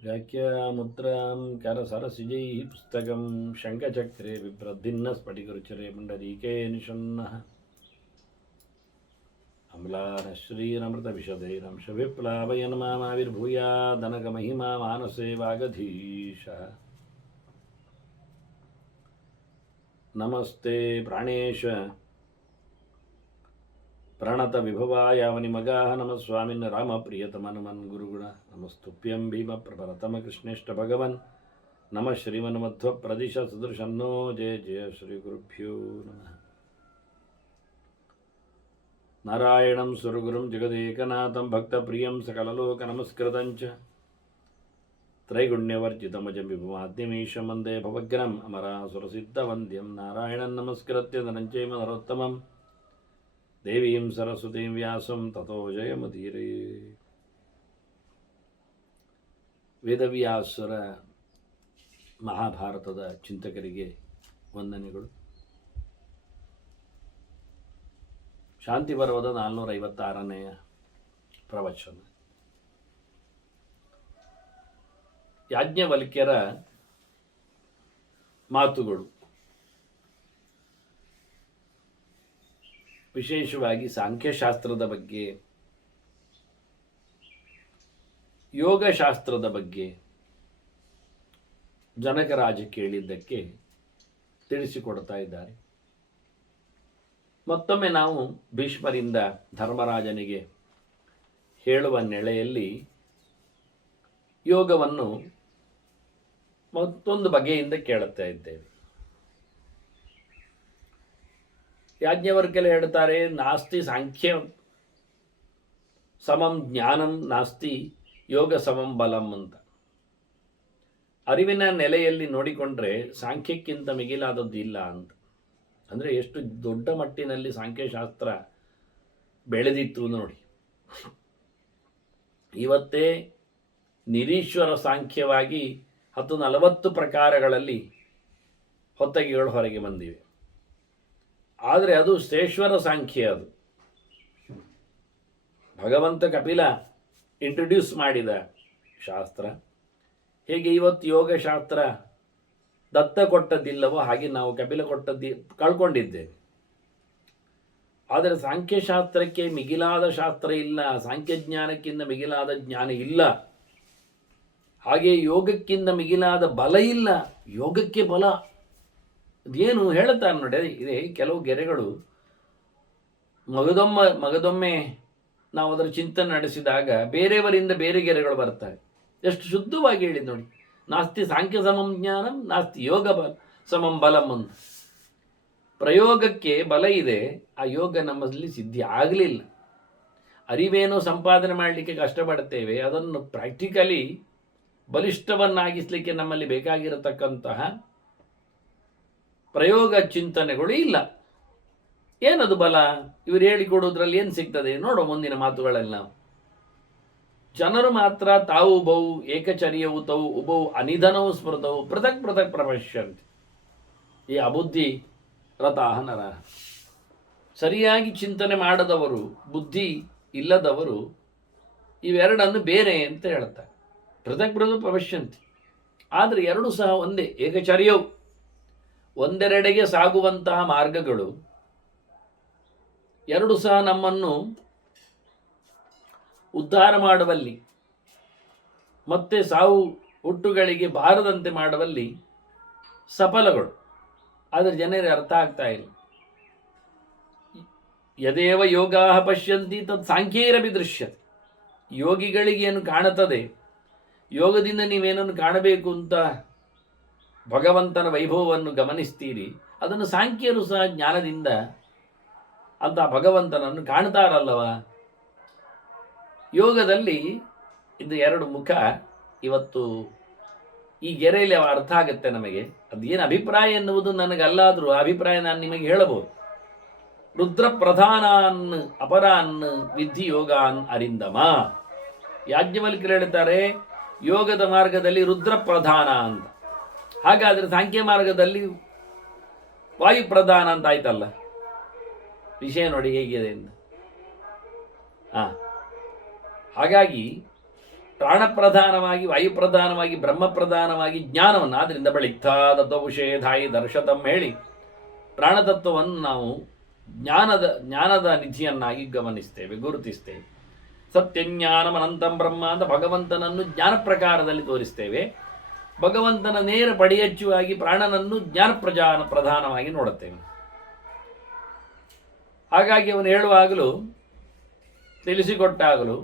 व्याख्यामुद्रां करसरसिजैः पुस्तकं शङ्खचक्रे बिभ्रद्भिन्नस्फटिकरुचिरे पुण्डरीके निषण्णः अम्लानश्रीरमृतविशदैरंशविप्लावयन् मामाविर्भूयादनगमहिमा मानसे वागधीशः नमस्ते प्राणेश प्रणतविभवाय वनिमगाः नमः स्वामिन् रामप्रियतमनुमन् गुरुगुण नमस्तुभ्यं भीमप्रभरतमकृष्णेष्टभगवन् नमः श्रीमन्मध्वप्रदिशसदृशन्नो जय जय श्रीगुरुभ्यो नमः नारायणं सुरगुरुं जगदेकनाथं भक्तप्रियं सकललोकनमस्कृतं च त्रैगुण्यवर्जितमजं विभुमाद्यमीशं वन्दे भवग्रम् अमरासुरसिद्धवन्द्यं नारायणं नमस्कृत्य धनञ्चैव नरोत्तमं देवीं सरस्वतीं व्यासं ततो जयमुदीरये. ವೇದವ್ಯಾಸರ ಮಹಾಭಾರತದ ಚಿಂತಕರಿಗೆ ವಂದನೆಗಳು. ಶಾಂತಿ ಪರ್ವದ 456ನೇ ಪ್ರವಚನ. ಯಾಜ್ಞವಲ್ಕ್ಯರ ಮಾತುಗಳು ವಿಶೇಷವಾಗಿ ಸಾಂಖ್ಯಶಾಸ್ತ್ರದ ಬಗ್ಗೆ, ಯೋಗಶಾಸ್ತ್ರದ ಬಗ್ಗೆ ಜನಕರಾಜ ಕೇಳಿದ್ದಕ್ಕೆ ತಿಳಿಸಿಕೊಡ್ತಾ ಇದ್ದಾರೆ. ಮತ್ತೊಮ್ಮೆ ನಾವು ಭೀಷ್ಮರಿಂದ ಧರ್ಮರಾಜನಿಗೆ ಹೇಳುವ ನೆಲೆಯಲ್ಲಿ ಯೋಗವನ್ನು ಮತ್ತೊಂದು ಬಗೆಯಿಂದ ಕೇಳುತ್ತಾ ಇದ್ದೇವೆ. ಯಾಜ್ಞವಲ್ಕ್ಯರು ಹೇಳ್ತಾರೆ, ನಾಸ್ತಿ ಸಾಂಖ್ಯ ಸಮಂ ಜ್ಞಾನಂ ನಾಸ್ತಿ ಯೋಗ ಸಮಂ ಬಲಂ ಅಂತ. ಅರಿವಿನ ನೆಲೆಯಲ್ಲಿ ನೋಡಿಕೊಂಡ್ರೆ ಸಾಂಖ್ಯಕ್ಕಿಂತ ಮಿಗಿಲಾದದ್ದು ಇಲ್ಲ ಅಂತ. ಅಂದರೆ ಎಷ್ಟು ದೊಡ್ಡ ಮಟ್ಟಿನಲ್ಲಿ ಸಾಂಖ್ಯಶಾಸ್ತ್ರ ಬೆಳೆದಿತ್ತು ನೋಡಿ. ಇವತ್ತೇ ನಿರೀಶ್ವರ ಸಾಂಖ್ಯವಾಗಿ 10-40 ಪ್ರಕಾರಗಳಲ್ಲಿ ಹೊತ್ತಗೆಗಳು ಹೊರಗೆ ಬಂದಿವೆ. ಆದರೆ ಅದು ಶ್ರೇಶ್ವರ ಸಾಂಖ್ಯ. ಅದು ಭಗವಂತ ಕಪಿಲ ಇಂಟ್ರೊಡ್ಯೂಸ್ ಮಾಡಿದ ಶಾಸ್ತ್ರ. ಹೇಗೆ ಇವತ್ತು ಯೋಗಶಾಸ್ತ್ರ ದತ್ತ ಕೊಟ್ಟದ್ದಿಲ್ಲವೋ ಹಾಗೆ ನಾವು ಕಪಿಲ ಕಳ್ಕೊಂಡಿದ್ದೇವೆ. ಆದರೆ ಸಾಂಖ್ಯಶಾಸ್ತ್ರಕ್ಕೆ ಮಿಗಿಲಾದ ಶಾಸ್ತ್ರ ಇಲ್ಲ, ಸಾಂಖ್ಯಜ್ಞಾನಕ್ಕಿಂತ ಮಿಗಿಲಾದ ಜ್ಞಾನ ಇಲ್ಲ. ಹಾಗೆ ಯೋಗಕ್ಕಿಂತ ಮಿಗಿಲಾದ ಬಲ ಇಲ್ಲ. ಯೋಗಕ್ಕೆ ಬಲ ಅದೇನು ಹೇಳ್ತಾರೆ ನೋಡಿ. ಇದೆ ಕೆಲವು ಗೆರೆಗಳು ಮಗದೊಮ್ಮೆ ನಾವು ಅದರ ಚಿಂತನೆ ನಡೆಸಿದಾಗ ಬೇರೆಯವರಿಂದ ಬೇರೆ ಗೆರೆಗಳು ಬರ್ತವೆ. ಎಷ್ಟು ಶುದ್ಧವಾಗಿ ಹೇಳಿದ್ ನೋಡಿ. ನಾಸ್ತಿ ಸಾಂಖ್ಯ ಸಮಂ ಜ್ಞಾನಂ ನಾಸ್ತಿ ಯೋಗ ಸಮಂ ಬಲಂ ಅಂತ. ಪ್ರಯೋಗಕ್ಕೆ ಬಲ ಇದೆ, ಆ ಯೋಗ ನಮ್ಮಲ್ಲಿ ಸಿದ್ಧಿ ಆಗಲಿಲ್ಲ. ಅರಿವೇನೋ ಸಂಪಾದನೆ ಮಾಡಲಿಕ್ಕೆ ಕಷ್ಟಪಡ್ತೇವೆ, ಅದನ್ನು ಪ್ರಾಕ್ಟಿಕಲಿ ಬಲಿಷ್ಠವನ್ನಾಗಿಸಲಿಕ್ಕೆ ನಮ್ಮಲ್ಲಿ ಬೇಕಾಗಿರತಕ್ಕಂತಹ ಪ್ರಯೋಗ ಚಿಂತನೆಗಳು ಇಲ್ಲ. ಏನದು ಬಲ? ಇವರು ಹೇಳಿಕೊಡೋದ್ರಲ್ಲಿ ಏನು ಸಿಗ್ತದೆ ನೋಡೋ ಮುಂದಿನ ಮಾತುಗಳೆಲ್ಲ. ಜನರು ಮಾತ್ರ ತಾವು ಉಭೌ ಏಕಚರ್ಯವು ತೌ ಉಭೌ ಅನಿಧನವು ಸ್ಮೃತವು ಪೃಥಕ್ ಪೃಥಕ್ ಪ್ರಪಶ್ಯಂತಿ. ಈ ಅಬುದ್ಧಿ ರತಾಹ ನರ. ಸರಿಯಾಗಿ ಚಿಂತನೆ ಮಾಡದವರು, ಬುದ್ಧಿ ಇಲ್ಲದವರು ಇವೆರಡನ್ನು ಬೇರೆ ಅಂತ ಹೇಳ್ತಾರೆ. ಪೃಥಕ್ ಪೃಥಕ್ ಪ್ರಪಶ್ಯಂತಿ. ಆದರೆ ಎರಡು ಸಹ ಒಂದೇ. ಏಕಚರ್ಯವು ಒಂದೆರಡೆಗೆ ಸಾಗುವಂತಹ ಮಾರ್ಗಗಳು ಎರಡು ಸಹ ನಮ್ಮನ್ನು ಉದ್ಧಾರ ಮಾಡುವಲ್ಲಿ ಮತ್ತೆ ಸಾವು ಹುಟ್ಟುಗಳಿಗೆ ಬಾರದಂತೆ ಮಾಡುವಲ್ಲಿ ಸಫಲಗಳು. ಆದರೆ ಜನರಿಗೆ ಅರ್ಥ ಆಗ್ತಾ ಇಲ್ಲ. ಯದೇವ ಯೋಗಾ ಪಶ್ಯಂತಿ ತತ್ ಸಾಂಖ್ಯೈರಪಿ ದೃಶ್ಯತೆ. ಯೋಗಿಗಳಿಗೇನು ಕಾಣುತ್ತದೆ, ಯೋಗದಿಂದ ನೀವೇನನ್ನು ಕಾಣಬೇಕು ಅಂತ ಭಗವಂತನ ವೈಭವವನ್ನು ಗಮನಿಸ್ತೀರಿ, ಅದನ್ನು ಸಾಂಖ್ಯರು ಸಹ ಜ್ಞಾನದಿಂದ ಅಂತ ಭಗವಂತನನ್ನು ಕಾಣ್ತಾರಲ್ಲವ. ಯೋಗದಲ್ಲಿ ಇದು ಎರಡು ಮುಖ. ಇವತ್ತು ಈ ಗೆರೆಯಲ್ಲಿ ಅರ್ಥ ಆಗುತ್ತೆ ನಮಗೆ. ಅದೇನು ಅಭಿಪ್ರಾಯ ಎನ್ನುವುದು ನನಗಲ್ಲಾದರೂ ಅಭಿಪ್ರಾಯ ನಾನು ನಿಮಗೆ ಹೇಳಬಹುದು. ರುದ್ರ ಪ್ರಧಾನಾನ್ ಅಪರಾನ್ ವಿಧಿ ಯೋಗಾನ್ ಅರಿಂದಮ. ಯಾಜ್ಞವಲ್ಕ್ಯರು ಹೇಳ್ತಾರೆ, ಯೋಗದ ಮಾರ್ಗದಲ್ಲಿ ರುದ್ರ ಪ್ರಧಾನ ಅಂತ. ಹಾಗಾದರೆ ಸಾಂಖ್ಯ ಮಾರ್ಗದಲ್ಲಿ ವಾಯು ಪ್ರಧಾನ ಅಂತ ಆಯ್ತಲ್ಲ. ವಿಷಯ ನೋಡಿ ಹೇಗಿದೆ ಅಂತ. ಹಾಗಾಗಿ ಪ್ರಾಣಪ್ರಧಾನವಾಗಿ ವಾಯುಪ್ರಧಾನವಾಗಿ ಬ್ರಹ್ಮಪ್ರಧಾನವಾಗಿ ಜ್ಞಾನವನ್ನು ಆದ್ದರಿಂದ ಬಳಿಕ್ತಾದತ್ವವಿಷೇಧಾಯಿ ದರ್ಶತಂ ಹೇಳಿ ಪ್ರಾಣತತ್ವವನ್ನು ನಾವು ಜ್ಞಾನದ ನಿಧಿಯನ್ನಾಗಿ ಗಮನಿಸ್ತೇವೆ, ಗುರುತಿಸ್ತೇವೆ. ಸತ್ಯಜ್ಞಾನಮನಂತಂ ಬ್ರಹ್ಮ ಅಂತ ಭಗವಂತನನ್ನು ಜ್ಞಾನ ಪ್ರಕಾರದಲ್ಲಿ ತೋರಿಸ್ತೇವೆ. ಭಗವಂತನ ನೇರ ಪಡಿಯಚ್ಚುವಾಗಿ ಪ್ರಾಣನನ್ನು ಪ್ರಧಾನವಾಗಿ ನೋಡುತ್ತೇವೆ. ಹಾಗಾಗಿ ಅವನು ಹೇಳುವಾಗಲೂ ತಿಳಿಸಿಕೊಟ್ಟಾಗಲೂ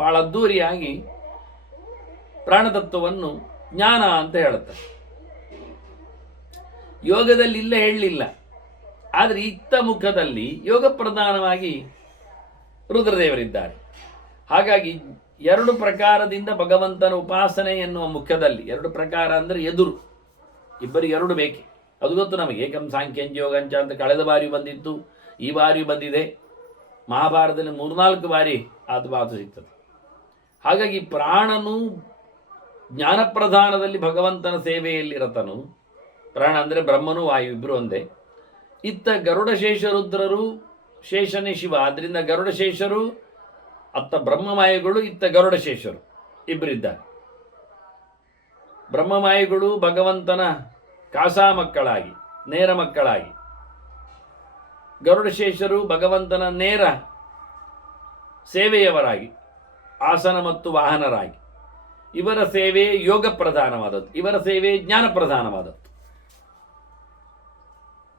ಬಹಳ ಅದ್ದೂರಿಯಾಗಿ ಪ್ರಾಣತತ್ವವನ್ನು ಜ್ಞಾನ ಅಂತ ಹೇಳುತ್ತಾರೆ. ಯೋಗದಲ್ಲಿ ಇಲ್ಲ ಹೇಳಲಿಲ್ಲ, ಆದರೆ ಇತ್ತ ಮುಖದಲ್ಲಿ ಯೋಗ ಪ್ರಧಾನವಾಗಿ ರುದ್ರದೇವರಿದ್ದಾರೆ. ಹಾಗಾಗಿ ಎರಡು ಪ್ರಕಾರದಿಂದ ಭಗವಂತನ ಉಪಾಸನೆ ಎನ್ನುವ ಮುಖದಲ್ಲಿ, ಎರಡು ಪ್ರಕಾರ ಅಂದರೆ ಎದುರು, ಇಬ್ಬರಿಗೆ ಎರಡು ಬೇಕೆ. ಅದು ಗೊತ್ತು ನಮಗೆ. ಏಕಂ ಸಾಂಖ್ಯಂಚ ಯೋಗಂಚ ಅಂತ ಕಳೆದ ಬಾರಿ ಬಂದಿತ್ತು, ಈ ಬಾರಿ ಬಂದಿದೆ. ಮಹಾಭಾರತದಲ್ಲಿ 3-4 ಬಾರಿ ಅದು ಮಾತು ಸಿಗ್ತದೆ. ಹಾಗಾಗಿ ಪ್ರಾಣನು ಜ್ಞಾನಪ್ರಧಾನದಲ್ಲಿ ಭಗವಂತನ ಸೇವೆಯಲ್ಲಿರತನು. ಪ್ರಾಣ ಅಂದರೆ ಬ್ರಹ್ಮನು ವಾಯು ಇಬ್ಬರು ಒಂದೇ. ಇತ್ತ ಗರುಡಶೇಷ ರುದ್ರರು, ಶೇಷನೇ ಶಿವ, ಆದ್ದರಿಂದ ಗರುಡಶೇಷರು ಅತ್ತ ಬ್ರಹ್ಮಮಾಯುಗಳು, ಇತ್ತ ಗರುಡಶೇಷರು ಇಬ್ಬರಿದ್ದಾರೆ. ಬ್ರಹ್ಮಮಾಯುಗಳು ಭಗವಂತನ ಕಾಸಾ ಮಕ್ಕಳಾಗಿ, ನೇರ ಮಕ್ಕಳಾಗಿ, ಗರುಡಶೇಷರು ಭಗವಂತನ ನೇರ ಸೇವೆಯವರಾಗಿ, ಆಸನ ಮತ್ತು ವಾಹನರಾಗಿ. ಇವರ ಸೇವೆ ಯೋಗ ಪ್ರಧಾನವಾದದ್ದು, ಇವರ ಸೇವೆ ಜ್ಞಾನ ಪ್ರಧಾನವಾದದ್ದು.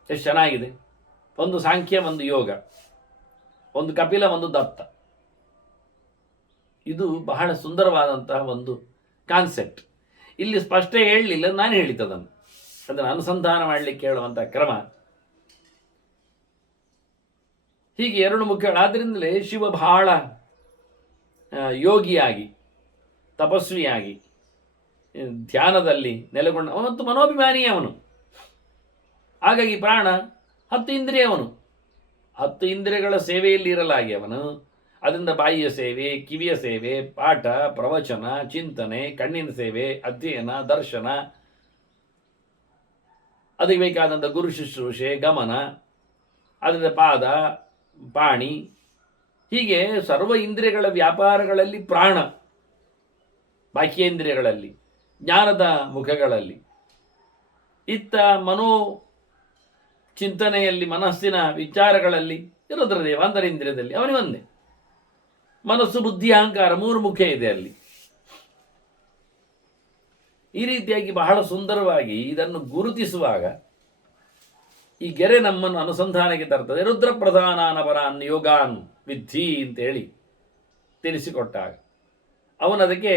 ಎಷ್ಟು ಚೆನ್ನಾಗಿದೆ! ಒಂದು ಸಾಂಖ್ಯ, ಒಂದು ಯೋಗ, ಒಂದು ಕಪಿಲ, ಒಂದು ದತ್ತ. ಇದು ಬಹಳ ಸುಂದರವಾದಂತಹ ಒಂದು ಕಾನ್ಸೆಪ್ಟ್. ಇಲ್ಲಿ ಸ್ಪಷ್ಟ ಹೇಳಲಿಲ್ಲ, ನಾನು ಹೇಳಿದ್ದದನ್ನು, ಅದನ್ನು ಅನುಸಂಧಾನ ಮಾಡಲಿಕ್ಕೆ ಹೇಳುವಂತಹ ಕ್ರಮ ಹೀಗೆ ಎರಡು ಮುಖ್ಯಗಳಾದ್ರಿಂದಲೇ ಶಿವ ಬಹಳ ಯೋಗಿಯಾಗಿ, ತಪಸ್ವಿಯಾಗಿ, ಧ್ಯಾನದಲ್ಲಿ ನೆಲೆಗೊಂಡ ಮತ್ತು ಮನೋಭಿಮಾನಿ ಅವನು. ಹಾಗಾಗಿ ಪ್ರಾಣ 10 ಇಂದ್ರಿಯವನು, 10 ಇಂದ್ರಿಯಗಳ ಸೇವೆಯಲ್ಲಿ ಇರಲಾಗಿ ಅವನು. ಅದರಿಂದ ಬಾಯಿಯ ಸೇವೆ, ಕಿವಿಯ ಸೇವೆ, ಪಾಠ, ಪ್ರವಚನ, ಚಿಂತನೆ, ಕಣ್ಣಿನ ಸೇವೆ, ಅಧ್ಯಯನ, ದರ್ಶನ, ಅದಕ್ಕೆ ಬೇಕಾದಂಥ ಗುರು ಶುಶ್ರೂಷೆ, ಗಮನ, ಅದರಿಂದ ಪಾದ, ಪಾಣಿ, ಹೀಗೆ ಸರ್ವ ಇಂದ್ರಿಯಗಳ ವ್ಯಾಪಾರಗಳಲ್ಲಿ ಪ್ರಾಣ, ಬಾಹ್ಯೇಂದ್ರಿಯಗಳಲ್ಲಿ, ಜ್ಞಾನದ ಮುಖಗಳಲ್ಲಿ, ಇತ್ತ ಮನೋ ಚಿಂತನೆಯಲ್ಲಿ, ಮನಸ್ಸಿನ ವಿಚಾರಗಳಲ್ಲಿ ರುದ್ರದೇವ ಅಂತರಿಂದ್ರಿಯದಲ್ಲಿ ಅವನಿಗೊಂದೇ. ಮನಸ್ಸು, ಬುದ್ಧಿ, ಅಹಂಕಾರ 3 ಮುಖ ಇದೆ ಅಲ್ಲಿ. ಈ ರೀತಿಯಾಗಿ ಬಹಳ ಸುಂದರವಾಗಿ ಇದನ್ನು ಗುರುತಿಸುವಾಗ ಈ ಗೆರೆ ನಮ್ಮನ್ನು ಅನುಸಂಧಾನಕ್ಕೆ ತರ್ತದೆ. ರುದ್ರ ಪ್ರಧಾನಾನಪರಾನ್ ಯೋಗಾನ್ ವಿದ್ಧಿ ಅಂತೇಳಿ ತಿಳಿಸಿಕೊಟ್ಟಾಗ ಅವನದಕ್ಕೆ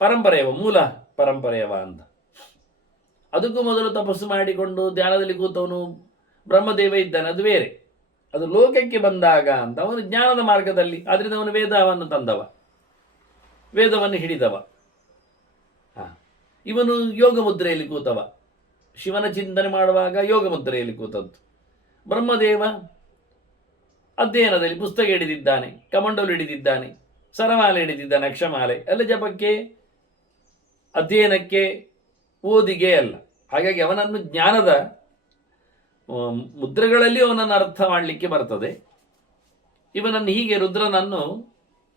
ಪರಂಪರೆಯವ, ಮೂಲ ಪರಂಪರೆಯವ ಅಂತ. ಅದಕ್ಕೂ ಮೊದಲು ತಪಸ್ಸು ಮಾಡಿಕೊಂಡು ಧ್ಯಾನದಲ್ಲಿ ಕೂತವನು ಬ್ರಹ್ಮದೇವ ಇದ್ದಾನೆ, ಅದು ಬೇರೆ. ಅದು ಲೋಕಕ್ಕೆ ಬಂದಾಗ ಅಂತ ಅವನು ಜ್ಞಾನದ ಮಾರ್ಗದಲ್ಲಿ, ಆದ್ದರಿಂದ ಅವನು ವೇದವನ್ನು ತಂದವ, ವೇದವನ್ನು ಹಿಡಿದವ. ಇವನು ಯೋಗ ಮುದ್ರೆಯಲ್ಲಿ ಕೂತವ, ಶಿವನ ಚಿಂತನೆ ಮಾಡುವಾಗ ಯೋಗ ಮುದ್ರೆಯಲ್ಲಿ ಕೂತದ್ದು. ಬ್ರಹ್ಮದೇವ ಅಧ್ಯಯನದಲ್ಲಿ ಪುಸ್ತಕ ಹಿಡಿದಿದ್ದಾನೆ, ಕಮಂಡಲು ಹಿಡಿದಿದ್ದಾನೆ, ಸರಮಾಲೆ ಹಿಡಿದಿದ್ದಾನೆ, ಅಕ್ಷಮಾಲೆ ಎಲ್ಲ ಜಪಕ್ಕೆ, ಅಧ್ಯಯನಕ್ಕೆ, ಓದಿಗೆ ಅಲ್ಲ. ಹಾಗಾಗಿ ಅವನನ್ನು ಜ್ಞಾನದ ಮುದ್ರೆಗಳಲ್ಲಿ ಅವನನ್ನು ಅರ್ಥ ಮಾಡಲಿಕ್ಕೆ ಬರ್ತದೆ. ಇವನನ್ನು ಹೀಗೆ ರುದ್ರನನ್ನು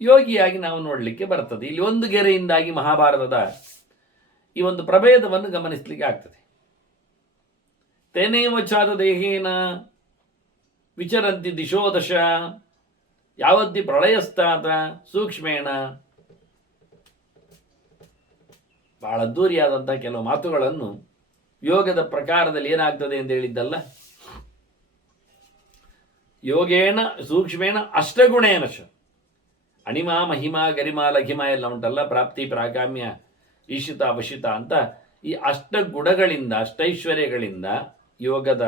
ಯೋಗಿಯಾಗಿ ನಾವು ನೋಡಲಿಕ್ಕೆ ಬರ್ತದೆ. ಇಲ್ಲಿ ಒಂದು ಗೆರೆಯಿಂದಾಗಿ ಮಹಾಭಾರತದ ಈ ಒಂದು ಪ್ರಭೇದವನ್ನು ಗಮನಿಸಲಿಕ್ಕೆ ಆಗ್ತದೆ. ತೇನೇವ ಚಾದ ದೇಹೇನ ವಿಚರಂತಿ ದಿಶೋದಶ ಯಾವತ್ತಿ ಪ್ರಳಯಸ್ತಾತ ಸೂಕ್ಷ್ಮೇಣ. ಬಹಳ ಅದ್ದೂರಿಯಾದಂತಹ ಕೆಲವು ಮಾತುಗಳನ್ನು ಯೋಗದ ಪ್ರಕಾರದಲ್ಲಿ ಏನಾಗ್ತದೆ ಅಂತ ಹೇಳಿದ್ದಲ್ಲ. ಯೋಗೇಣ ಸೂಕ್ಷ್ಮೇಣ ಅಷ್ಟಗುಣೇನಶ ಅಣಿಮಾ ಮಹಿಮಾ ಗರಿಮಾ ಲಘಿಮಾ ಎಲ್ಲ ಉಂಟಲ್ಲ, ಪ್ರಾಪ್ತಿ ಪ್ರಾಕಾಮ್ಯ ಈಶಿತ ಅವಶಿತ ಅಂತ ಈ ಅಷ್ಟಗುಣಗಳಿಂದ, ಅಷ್ಟೈಶ್ವರ್ಯಗಳಿಂದ, ಯೋಗದ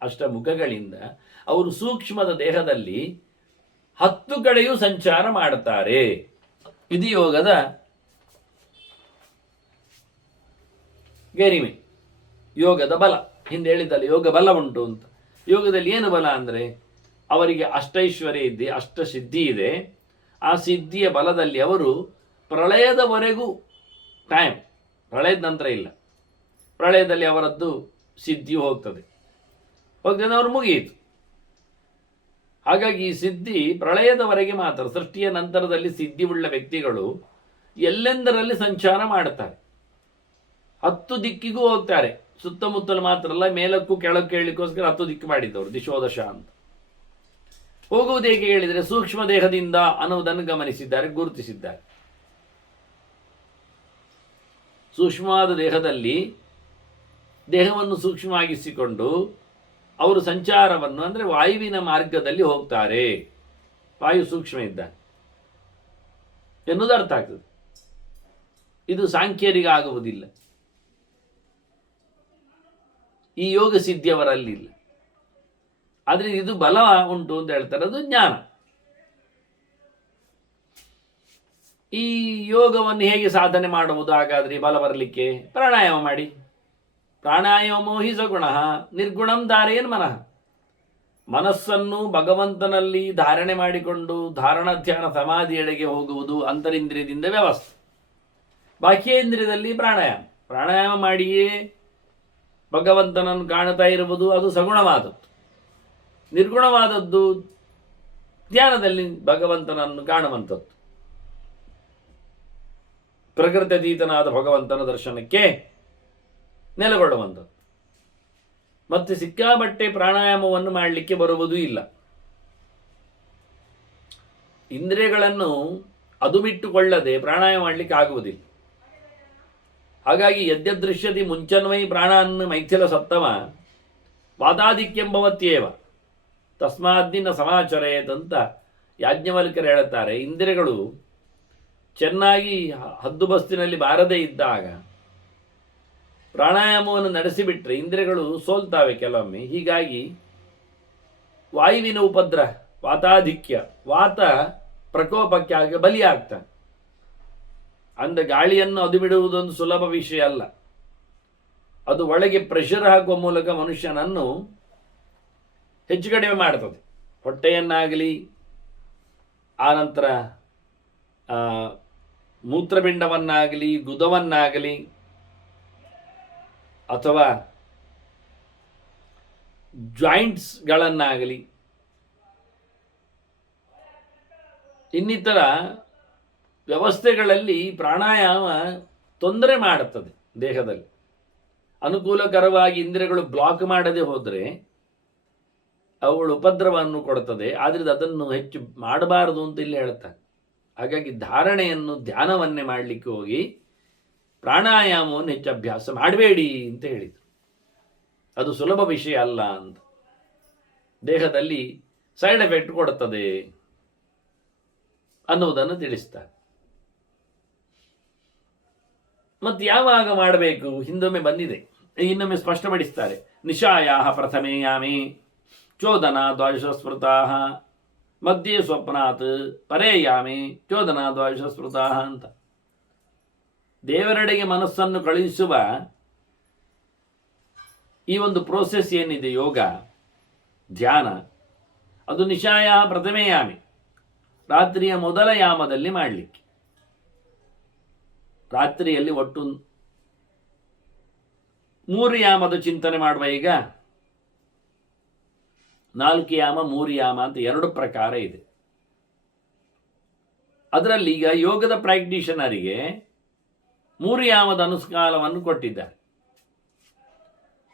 ಅಷ್ಟಮುಖಗಳಿಂದ ಅವರು ಸೂಕ್ಷ್ಮದ ದೇಹದಲ್ಲಿ 10 ಕಡೆಯೂ ಸಂಚಾರ ಮಾಡುತ್ತಾರೆ. ಇದು ಯೋಗದ ಗರಿಮೆ, ಯೋಗದ ಬಲ. ಹಿಂದೆ ಹೇಳಿದ್ದಲ್ಲ ಯೋಗ ಬಲ ಉಂಟು ಅಂತ. ಯೋಗದಲ್ಲಿ ಏನು ಬಲ ಅಂದರೆ ಅವರಿಗೆ ಅಷ್ಟೈಶ್ವರ್ಯ ಇದೆ, ಅಷ್ಟಸಿದ್ಧಿ ಇದೆ. ಆ ಸಿದ್ಧಿಯ ಬಲದಲ್ಲಿ ಅವರು ಪ್ರಳಯದವರೆಗೂ ಟೈಮ್, ಪ್ರಳಯದ ನಂತರ ಇಲ್ಲ, ಪ್ರಳಯದಲ್ಲಿ ಅವರದ್ದು ಸಿದ್ಧಿಯು ಹೋಗ್ತದೆ, ಅವರು ಮುಗಿಯಿತು. ಹಾಗಾಗಿ ಈ ಸಿದ್ಧಿ ಪ್ರಳಯದವರೆಗೆ ಮಾತ್ರ. ಸೃಷ್ಟಿಯ ನಂತರದಲ್ಲಿ ಸಿದ್ಧಿ ಉಳ್ಳ ವ್ಯಕ್ತಿಗಳು ಎಲ್ಲೆಂದರಲ್ಲಿ ಸಂಚಾರ ಮಾಡುತ್ತಾರೆ, 10 ದಿಕ್ಕಿಗೂ ಹೋಗ್ತಾರೆ. ಸುತ್ತಮುತ್ತಲು ಮಾತ್ರ ಅಲ್ಲ, ಮೇಲಕ್ಕೂ ಕೆಳಕ್ಕೆ ಹೇಳಲಿಕ್ಕೋಸ್ಕರ 10 ದಿಕ್ಕು ಮಾಡಿದ್ದವರು ದಿಶೋದಶ ಅಂತ. ಹೋಗುವುದು ಹೇಗೆ ಹೇಳಿದರೆ ಸೂಕ್ಷ್ಮ ದೇಹದಿಂದ ಅನ್ನುವುದನ್ನು ಗಮನಿಸಿದ್ದಾರೆ, ಗುರುತಿಸಿದ್ದಾರೆ. ಸೂಕ್ಷ್ಮವಾದ ದೇಹದಲ್ಲಿ ದೇಹವನ್ನು ಸೂಕ್ಷ್ಮವಾಗಿಸಿಕೊಂಡು ಅವರು ಸಂಚಾರವನ್ನು ಅಂದರೆ ವಾಯುವಿನ ಮಾರ್ಗದಲ್ಲಿ ಹೋಗ್ತಾರೆ. ವಾಯು ಸೂಕ್ಷ್ಮ ಇದ್ದಾನೆ ಎನ್ನುವುದು ಅರ್ಥ ಆಗ್ತದೆ. ಇದು ಸಾಂಖ್ಯರಿಗೆ ಆಗುವುದಿಲ್ಲ, ಈ ಯೋಗ ಸಿದ್ಧಿಯವರಲ್ಲಿಲ್ಲ. ಆದರೆ ಇದು ಬಲ ಉಂಟು ಅಂತ ಹೇಳ್ತಾರೆ, ಅದು ಜ್ಞಾನ. ಈ ಯೋಗವನ್ನು ಹೇಗೆ ಸಾಧನೆ ಮಾಡುವುದು? ಹಾಗಾದ್ರೆ ಬಲ ಬರಲಿಕ್ಕೆ ಪ್ರಾಣಾಯಾಮ ಮಾಡಿ. ಪ್ರಾಣಾಯಾಮೋ ಹಿ ಸಗುಣ ನಿರ್ಗುಣಂ ಧಾರೆಯನ್ ಮನಃ. ಮನಸ್ಸನ್ನು ಭಗವಂತನಲ್ಲಿ ಧಾರಣೆ ಮಾಡಿಕೊಂಡು ಧಾರಣ ಧ್ಯಾನ ಸಮಾಧಿಯೆಡೆಗೆ ಹೋಗುವುದು ಅಂತರಿಂದ್ರಿಯದಿಂದ ವ್ಯವಸ್ಥೆ. ಬಾಹ್ಯೇಂದ್ರಿಯದಲ್ಲಿ ಪ್ರಾಣಾಯಾಮ ಮಾಡಿಯೇ ಭಗವಂತನನ್ನು ಕಾಣುತ್ತಾ ಇರುವುದು, ಅದು ಸಗುಣವಾದದ್ದು. ನಿರ್ಗುಣವಾದದ್ದು ಧ್ಯಾನದಲ್ಲಿ ಭಗವಂತನನ್ನು ಕಾಣುವಂಥದ್ದು. ಪ್ರಕೃತ್ಯತೀತನಾದ ಭಗವಂತನ ದರ್ಶನಕ್ಕೆ ನೆಲೆಗೊಳ್ಳುವಂಥದ್ದು. ಮತ್ತೆ ಸಿಕ್ಕಾಬಟ್ಟೆ ಪ್ರಾಣಾಯಾಮವನ್ನು ಮಾಡಲಿಕ್ಕೆ ಬರುವುದೂ ಇಲ್ಲ. ಇಂದ್ರಿಯಗಳನ್ನು ಅದು ಬಿಟ್ಟುಕೊಳ್ಳದೆ ಪ್ರಾಣಾಯಾಮ ಮಾಡಲಿಕ್ಕೆ ಆಗುವುದಿಲ್ಲ. ಹಾಗಾಗಿ ಯದ್ಯದೃಶ್ಯತಿ ಮುಂಚನ್ವೈ ಪ್ರಾಣಾನ್ ಮೈಥಿಲ ಸತ್ತಮ ವಾತಾಧಿಕ್ಯಂಭವತ್ಯೇವ ತಸ್ಮಾದ್ದಿನ ಸಮಾಚರೇತ್ ಅಂತ ಯಾಜ್ಞವಲ್ಕ್ಯರು ಹೇಳುತ್ತಾರೆ. ಇಂದ್ರಿಯಗಳು ಚೆನ್ನಾಗಿ ಹದ್ದುಬಸ್ತಿನಲ್ಲಿ ಬಾರದೇ ಇದ್ದಾಗ ಪ್ರಾಣಾಯಾಮವನ್ನು ನಡೆಸಿಬಿಟ್ರೆ ಇಂದ್ರಿಯಗಳು ಸೋಲ್ತಾವೆ ಕೆಲವೊಮ್ಮೆ. ಹೀಗಾಗಿ ವಾಯುವಿನ ಉಪದ್ರ, ವಾತಾಧಿಕ್ಯ, ವಾತ ಪ್ರಕೋಪಕ್ಕೆ ಆಗ ಬಲಿಯಾಗ್ತಾನೆ. ಅಂದ ಗಾಳಿಯನ್ನು ಅದು ಬಿಡುವುದೊಂದು ಸುಲಭ ವಿಷಯ ಅಲ್ಲ. ಅದು ಒಳಗೆ ಪ್ರೆಷರ್ ಹಾಕುವ ಮೂಲಕ ಮನುಷ್ಯನನ್ನು ಹೆಚ್ಚು ಕಡಿಮೆ ಮಾಡ್ತದೆ. ಹೊಟ್ಟೆಯನ್ನಾಗಲಿ, ಆನಂತರ ಮೂತ್ರಪಿಂಡವನ್ನಾಗಲಿ, ಗುದವನ್ನಾಗಲಿ, ಅಥವಾ ಜಾಯಿಂಟ್ಸ್ಗಳನ್ನಾಗಲಿ, ಇನ್ನಿತರ ವ್ಯವಸ್ಥೆಗಳಲ್ಲಿ ಪ್ರಾಣಾಯಾಮ ತೊಂದರೆ ಮಾಡುತ್ತದೆ. ದೇಹದಲ್ಲಿ ಅನುಕೂಲಕರವಾಗಿ ಇಂದ್ರಿಯಗಳು ಬ್ಲಾಕ್ ಮಾಡದೆ ಹೋದರೆ ಅವುಗಳು ಉಪದ್ರವವನ್ನು ಕೊಡುತ್ತದೆ. ಆದರೆ ಅದನ್ನು ಹೆಚ್ಚು ಮಾಡಬಾರದು ಅಂತ ಇಲ್ಲಿ ಹೇಳ್ತಾರೆ. ಹಾಗಾಗಿ ಧಾರಣೆಯನ್ನು, ಧ್ಯಾನವನ್ನೇ ಮಾಡಲಿಕ್ಕೆ ಹೋಗಿ ಪ್ರಾಣಾಯಾಮವನ್ನು ಹೆಚ್ಚು ಅಭ್ಯಾಸ ಮಾಡಬೇಡಿ ಅಂತ ಹೇಳಿದರು. ಅದು ಸುಲಭ ವಿಷಯ ಅಲ್ಲ ಅಂತ. ದೇಹದಲ್ಲಿ ಸೈಡ್ ಎಫೆಕ್ಟ್ ಕೊಡುತ್ತದೆ ಅನ್ನುವುದನ್ನು ತಿಳಿಸ್ತಾರೆ. ಮತ್ತು ಯಾವಾಗ ಮಾಡಬೇಕು ಹಿಂದೊಮ್ಮೆ ಬಂದಿದೆ, ಇನ್ನೊಮ್ಮೆ ಸ್ಪಷ್ಟಪಡಿಸ್ತಾರೆ. ನಿಶಾಯಾ ಪ್ರಥಮೇಯಾಮಿ ಚೋದನಾ ದ್ವಾದಶಸ್ಮೃತಾ ಮಧ್ಯೆ ಸ್ವಪ್ನಾತ್ ಪರೇಯಾಮಿ ಚೋದನಾ ದ್ವಾದಶಸ್ಮೃತಾ ಅಂತ. ದೇವರೆಡೆಗೆ ಮನಸ್ಸನ್ನು ಕಳುಹಿಸುವ ಈ ಒಂದು ಪ್ರೋಸೆಸ್ ಏನಿದೆ, ಯೋಗ ಧ್ಯಾನ, ಅದು ನಿಶಾಯ ಪ್ರಥಮೆಯಾಮಿ, ರಾತ್ರಿಯ ಮೊದಲ ಯಾಮದಲ್ಲಿ ಮಾಡಲಿಕ್ಕೆ. ರಾತ್ರಿಯಲ್ಲಿ ಒಟ್ಟು 3 ಯಾಮದ ಚಿಂತನೆ ಮಾಡುವ. ಈಗ 4 ಯಾಮ 3 ಯಾಮ ಅಂತ 2 ಪ್ರಕಾರ ಇದೆ. ಅದರಲ್ಲಿ ಈಗ ಯೋಗದ ಪ್ರಾಕ್ಟೀಷನರಿಗೆ 3 ಯಾಮದ ಅನುಷ್ಠಾನವನ್ನು ಕೊಟ್ಟಿದ್ದಾರೆ.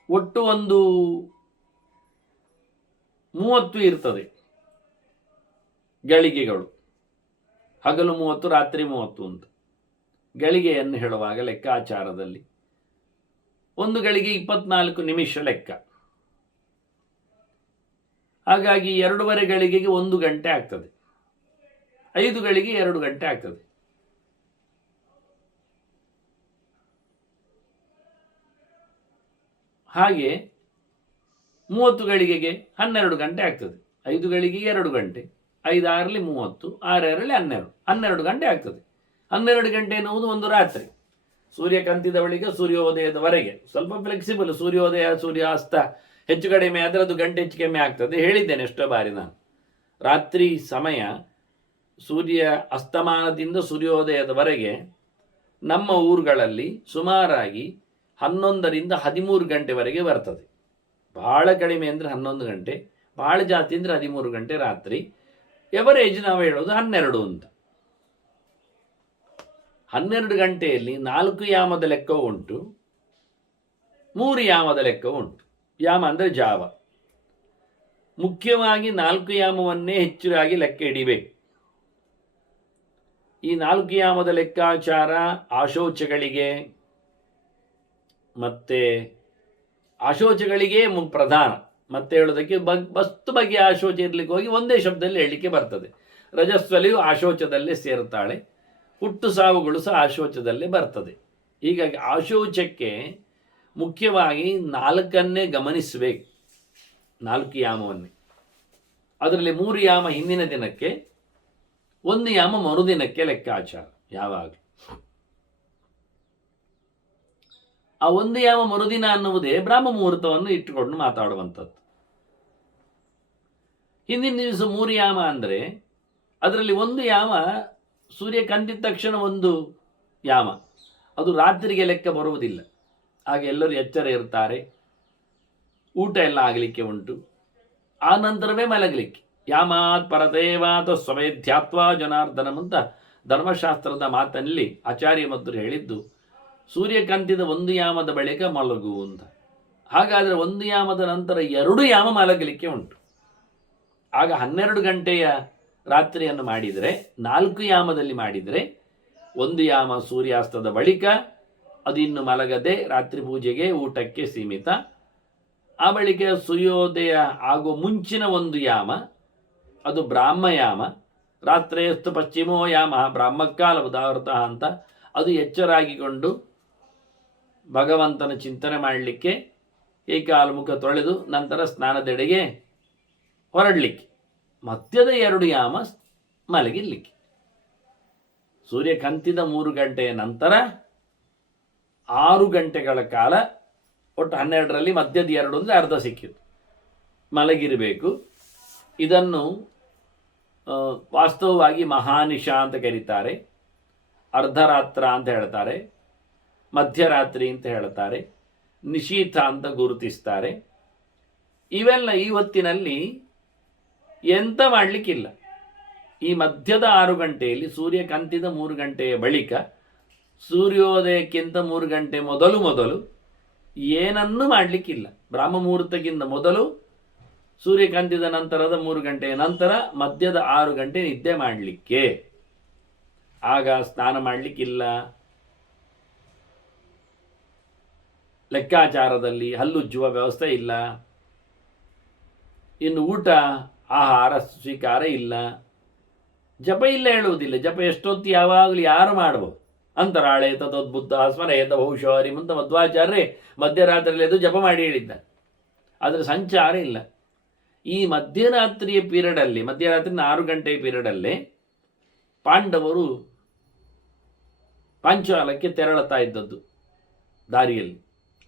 ಒಟ್ಟು ಒಂದು 30 ಇರ್ತದೆ ಗಳಿಗೆಗಳು. ಹಗಲು 30, ರಾತ್ರಿ 30 ಅಂತ ಗಳಿಗೆಯನ್ನು ಹೇಳುವಾಗ ಲೆಕ್ಕಾಚಾರದಲ್ಲಿ ಒಂದು ಗಳಿಗೆ 24 ನಿಮಿಷ ಲೆಕ್ಕ. ಹಾಗಾಗಿ 2.5 ಗಳಿಗೆಗೆ 1 ಗಂಟೆ ಆಗ್ತದೆ, 5 ಗಳಿಗೆ 2 ಗಂಟೆ ಆಗ್ತದೆ. ಹಾಗೆ 30 ಗಳಿಗೆಗೆ 12 ಗಂಟೆ ಆಗ್ತದೆ. 5 ಗಳಿಗೆಗೆ 2 ಗಂಟೆ, 5 6ರಲ್ಲಿ 30, 6 2ರಲ್ಲಿ 12, 12 ಗಂಟೆ ಆಗ್ತದೆ. 12 ಗಂಟೆ ಎನ್ನುವುದು ಒಂದು ರಾತ್ರಿ. ಸೂರ್ಯ ಕಂತಿದ ಬಳಿಕ ಸೂರ್ಯೋದಯದವರೆಗೆ ಸ್ವಲ್ಪ ಫ್ಲೆಕ್ಸಿಬಲ್. ಸೂರ್ಯೋದಯ ಸೂರ್ಯಾಸ್ತ ಹೆಚ್ಚು ಕಡಿಮೆ ಆದರೆ ಅದು ಗಂಟೆ ಹೆಚ್ಚು ಕಡಿಮೆ ಆಗ್ತದೆ. ಹೇಳಿದ್ದೇನೆ ಎಷ್ಟೋ ಬಾರಿ ನಾನು. ರಾತ್ರಿ ಸಮಯ ಸೂರ್ಯ ಅಸ್ತಮಾನದಿಂದ ಸೂರ್ಯೋದಯದವರೆಗೆ ನಮ್ಮ ಊರುಗಳಲ್ಲಿ ಸುಮಾರಾಗಿ 11ರಿಂದ 13 ಗಂಟೆವರೆಗೆ ಬರ್ತದೆ. ಬಹಳ ಕಡಿಮೆ ಅಂದರೆ 11 ಗಂಟೆ, ಭಾಳ ಜಾಸ್ತಿ ಅಂದರೆ 13 ಗಂಟೆ ರಾತ್ರಿ. ಎವರೇಜ್ ನಾವು ಹೇಳೋದು 12 ಅಂತ. 12 ಗಂಟೆಯಲ್ಲಿ 4 ಯಾಮದ ಲೆಕ್ಕ ಉಂಟು, 3 ಯಾಮದ ಲೆಕ್ಕ ಉಂಟು. ಯಾಮ ಅಂದರೆ ಜಾವ. ಮುಖ್ಯವಾಗಿ 4 ಯಾಮವನ್ನೇ ಹೆಚ್ಚಾಗಿ ಲೆಕ್ಕ ಹಿಡಿಬೇಕು. ಈ 4 ಯಾಮದ ಲೆಕ್ಕಾಚಾರ ಆಶೋಚಗಳಿಗೆ ಮತ್ತೆ ಆಶೋಚಗಳಿಗೆ ಪ್ರಧಾನ. ಮತ್ತೆ ಹೇಳೋದಕ್ಕೆ ಬಸ್ತು ಬಗೆಯ ಆಶೋಚ ಇರ್ಲಿಕ್ಕೆ ಹೋಗಿ ಒಂದೇ ಶಬ್ದದಲ್ಲಿ ಹೇಳಲಿಕ್ಕೆ ಬರ್ತದೆ. ರಜಸ್ವಲಿಯು ಆಶೋಚದಲ್ಲೇ ಸೇರ್ತಾಳೆ, ಹುಟ್ಟು ಸಾವುಗಳು ಸಹ ಆಶೋಚದಲ್ಲೇ ಬರ್ತದೆ. ಹೀಗಾಗಿ ಆಶೋಚಕ್ಕೆ ಮುಖ್ಯವಾಗಿ 4 ಗಮನಿಸಬೇಕು, 4 ಯಾಮವನ್ನೇ. ಅದರಲ್ಲಿ 3 ಯಾಮ ಹಿಂದಿನ ದಿನಕ್ಕೆ, 1 ಯಾಮ ಮರುದಿನಕ್ಕೆ ಲೆಕ್ಕಾಚಾರ ಯಾವಾಗಲೂ. ಆ 1 ಯಾಮ ಮರುದಿನ ಅನ್ನುವುದೇ ಬ್ರಾಹ್ಮ ಮುಹೂರ್ತವನ್ನು ಇಟ್ಟುಕೊಂಡು ಮಾತಾಡುವಂಥದ್ದು. ಹಿಂದಿನ ದಿವಸ 3 ಯಾಮ ಅಂದರೆ ಅದರಲ್ಲಿ 1 ಯಾಮ ಸೂರ್ಯ ಕಂದಿದ ತಕ್ಷಣ 1 ಯಾಮ, ಅದು ರಾತ್ರಿಗೆ ಲೆಕ್ಕ ಬರುವುದಿಲ್ಲ. ಹಾಗೆ ಎಲ್ಲರೂ ಎಚ್ಚರ ಇರ್ತಾರೆ, ಊಟ ಎಲ್ಲ ಆಗಲಿಕ್ಕೆ ಉಂಟು, ಆ ನಂತರವೇ ಮಲಗಲಿಕ್ಕೆ. ಯಾಮಾತ್ ಪರದೇವಾತ ಸ್ವಮೇಧ್ಯಾತ್ವ ಜನಾರ್ದನಂ ಅಂತ ಧರ್ಮಶಾಸ್ತ್ರದ ಮಾತಲ್ಲಿ ಆಚಾರ್ಯ ಮಧ್ವರು ಹೇಳಿದ್ದು, ಸೂರ್ಯ ಕಂತಿದ 1 ಯಾಮದ ಬಳಿಕ ಮಲಗು ಅಂತ. ಹಾಗಾದರೆ 1 ಯಾಮದ ನಂತರ 2 ಯಾಮ ಮಲಗಲಿಕ್ಕೆ ಉಂಟು. ಆಗ 12 ಗಂಟೆಯ ರಾತ್ರಿಯನ್ನು ಮಾಡಿದರೆ, 4 ಯಾಮದಲ್ಲಿ ಮಾಡಿದರೆ 1 ಯಾಮ ಸೂರ್ಯಾಸ್ತದ ಬಳಿಕ, ಅದು ಇನ್ನು ಮಲಗದೆ ರಾತ್ರಿ ಪೂಜೆಗೆ ಊಟಕ್ಕೆ ಸೀಮಿತ. ಆ ಬಳಿಕ ಸೂರ್ಯೋದಯ ಆಗೋ ಮುಂಚಿನ 1 ಯಾಮ, ಅದು ಬ್ರಾಹ್ಮಯಾಮ. ರಾತ್ರಿಯಸ್ತು ಪಶ್ಚಿಮೋ ಯಾಮ ಬ್ರಾಹ್ಮಕಾಲ ಉದಾವೃತ ಅಂತ, ಅದು ಎಚ್ಚರಾಗಿಕೊಂಡು ಭಗವಂತನ ಚಿಂತನೆ ಮಾಡಲಿಕ್ಕೆ ಏಕಾಲ್ಮುಖ ತೊಳೆದು ನಂತರ ಸ್ನಾನದೆಡೆಗೆ ಹೊರಡಲಿಕ್ಕೆ. ಮಧ್ಯದ 2 ಯಾಮ ಮಲಗಿರ್ಲಿಕ್ಕೆ. ಸೂರ್ಯ ಕಂತಿದ 3 ಗಂಟೆಯ ನಂತರ 6 ಗಂಟೆಗಳ ಕಾಲ, ಒಟ್ಟು 12ರಲ್ಲಿ ಮಧ್ಯದ 2 ಅಂದರೆ ಅರ್ಧ ಸಿಕ್ಕಿತು, ಮಲಗಿರಬೇಕು. ಇದನ್ನು ವಾಸ್ತವವಾಗಿ ಮಹಾನಿಶಾ ಅಂತ ಕರೀತಾರೆ, ಅರ್ಧರಾತ್ರ ಅಂತ ಹೇಳ್ತಾರೆ, ಮಧ್ಯರಾತ್ರಿ ಅಂತ ಹೇಳ್ತಾರೆ, ನಿಶೀಥ ಅಂತ ಗುರುತಿಸ್ತಾರೆ. ಇವೆಲ್ಲ ಈ ಹೊತ್ತಿನಲ್ಲಿ ಎಂತ ಮಾಡಲಿಕ್ಕಿಲ್ಲ. ಈ ಮಧ್ಯದ 6 ಗಂಟೆಯಲ್ಲಿ ಸೂರ್ಯ ಕಂತಿದ 3 ಗಂಟೆಯ ಬಳಿಕ, ಸೂರ್ಯೋದಯಕ್ಕಿಂತ 3 ಗಂಟೆ ಮೊದಲು ಏನನ್ನೂ ಮಾಡಲಿಕ್ಕಿಲ್ಲ. ಬ್ರಾಹ್ಮ ಮುಹೂರ್ತಕ್ಕಿಂತ ಮೊದಲು, ಸೂರ್ಯ ಕಂತಿದ ನಂತರದ 3 ಗಂಟೆಯ ನಂತರ, ಮಧ್ಯದ 6 ಗಂಟೆ ನಿದ್ದೆ ಮಾಡಲಿಕ್ಕೆ. ಆಗ ಸ್ನಾನ ಮಾಡಲಿಕ್ಕಿಲ್ಲ. ಲೆಕ್ಕಾಚಾರದಲ್ಲಿ ಹಲ್ಲುಜ್ಜುವ ವ್ಯವಸ್ಥೆ ಇಲ್ಲ. ಇನ್ನು ಊಟ ಆಹಾರ ಸ್ವೀಕಾರ ಇಲ್ಲ. ಜಪ ಇಲ್ಲ ಹೇಳುವುದಿಲ್ಲ. ಜಪ ಎಷ್ಟೊತ್ತು ಯಾವಾಗಲೂ ಯಾರು ಮಾಡ್ಬೋದು. ಅಂತರಾಳೆ ತದೋದ್ಬುದ್ಧ ಸ್ಮರೇತ ಬಹುಶೌರಿ ಮುಂತ ಮಧ್ವಾಚಾರ್ಯರೇ ಮಧ್ಯರಾತ್ರಿಯಲ್ಲಿ ಎದ್ದು ಜಪ ಮಾಡಿ ಹೇಳಿದ್ದ. ಆದರೆ ಸಂಚಾರ ಇಲ್ಲ. ಈ ಮಧ್ಯರಾತ್ರಿಯ ಪೀರಿಯಡಲ್ಲಿ, ಮಧ್ಯರಾತ್ರಿ 6 ಗಂಟೆಯ ಪೀರಿಯಡಲ್ಲೇ ಪಾಂಡವರು ಪಾಂಚಾಲಕ್ಕೆ ತೆರಳುತ್ತಾ ಇದ್ದದ್ದು ದಾರಿಯಲ್ಲಿ.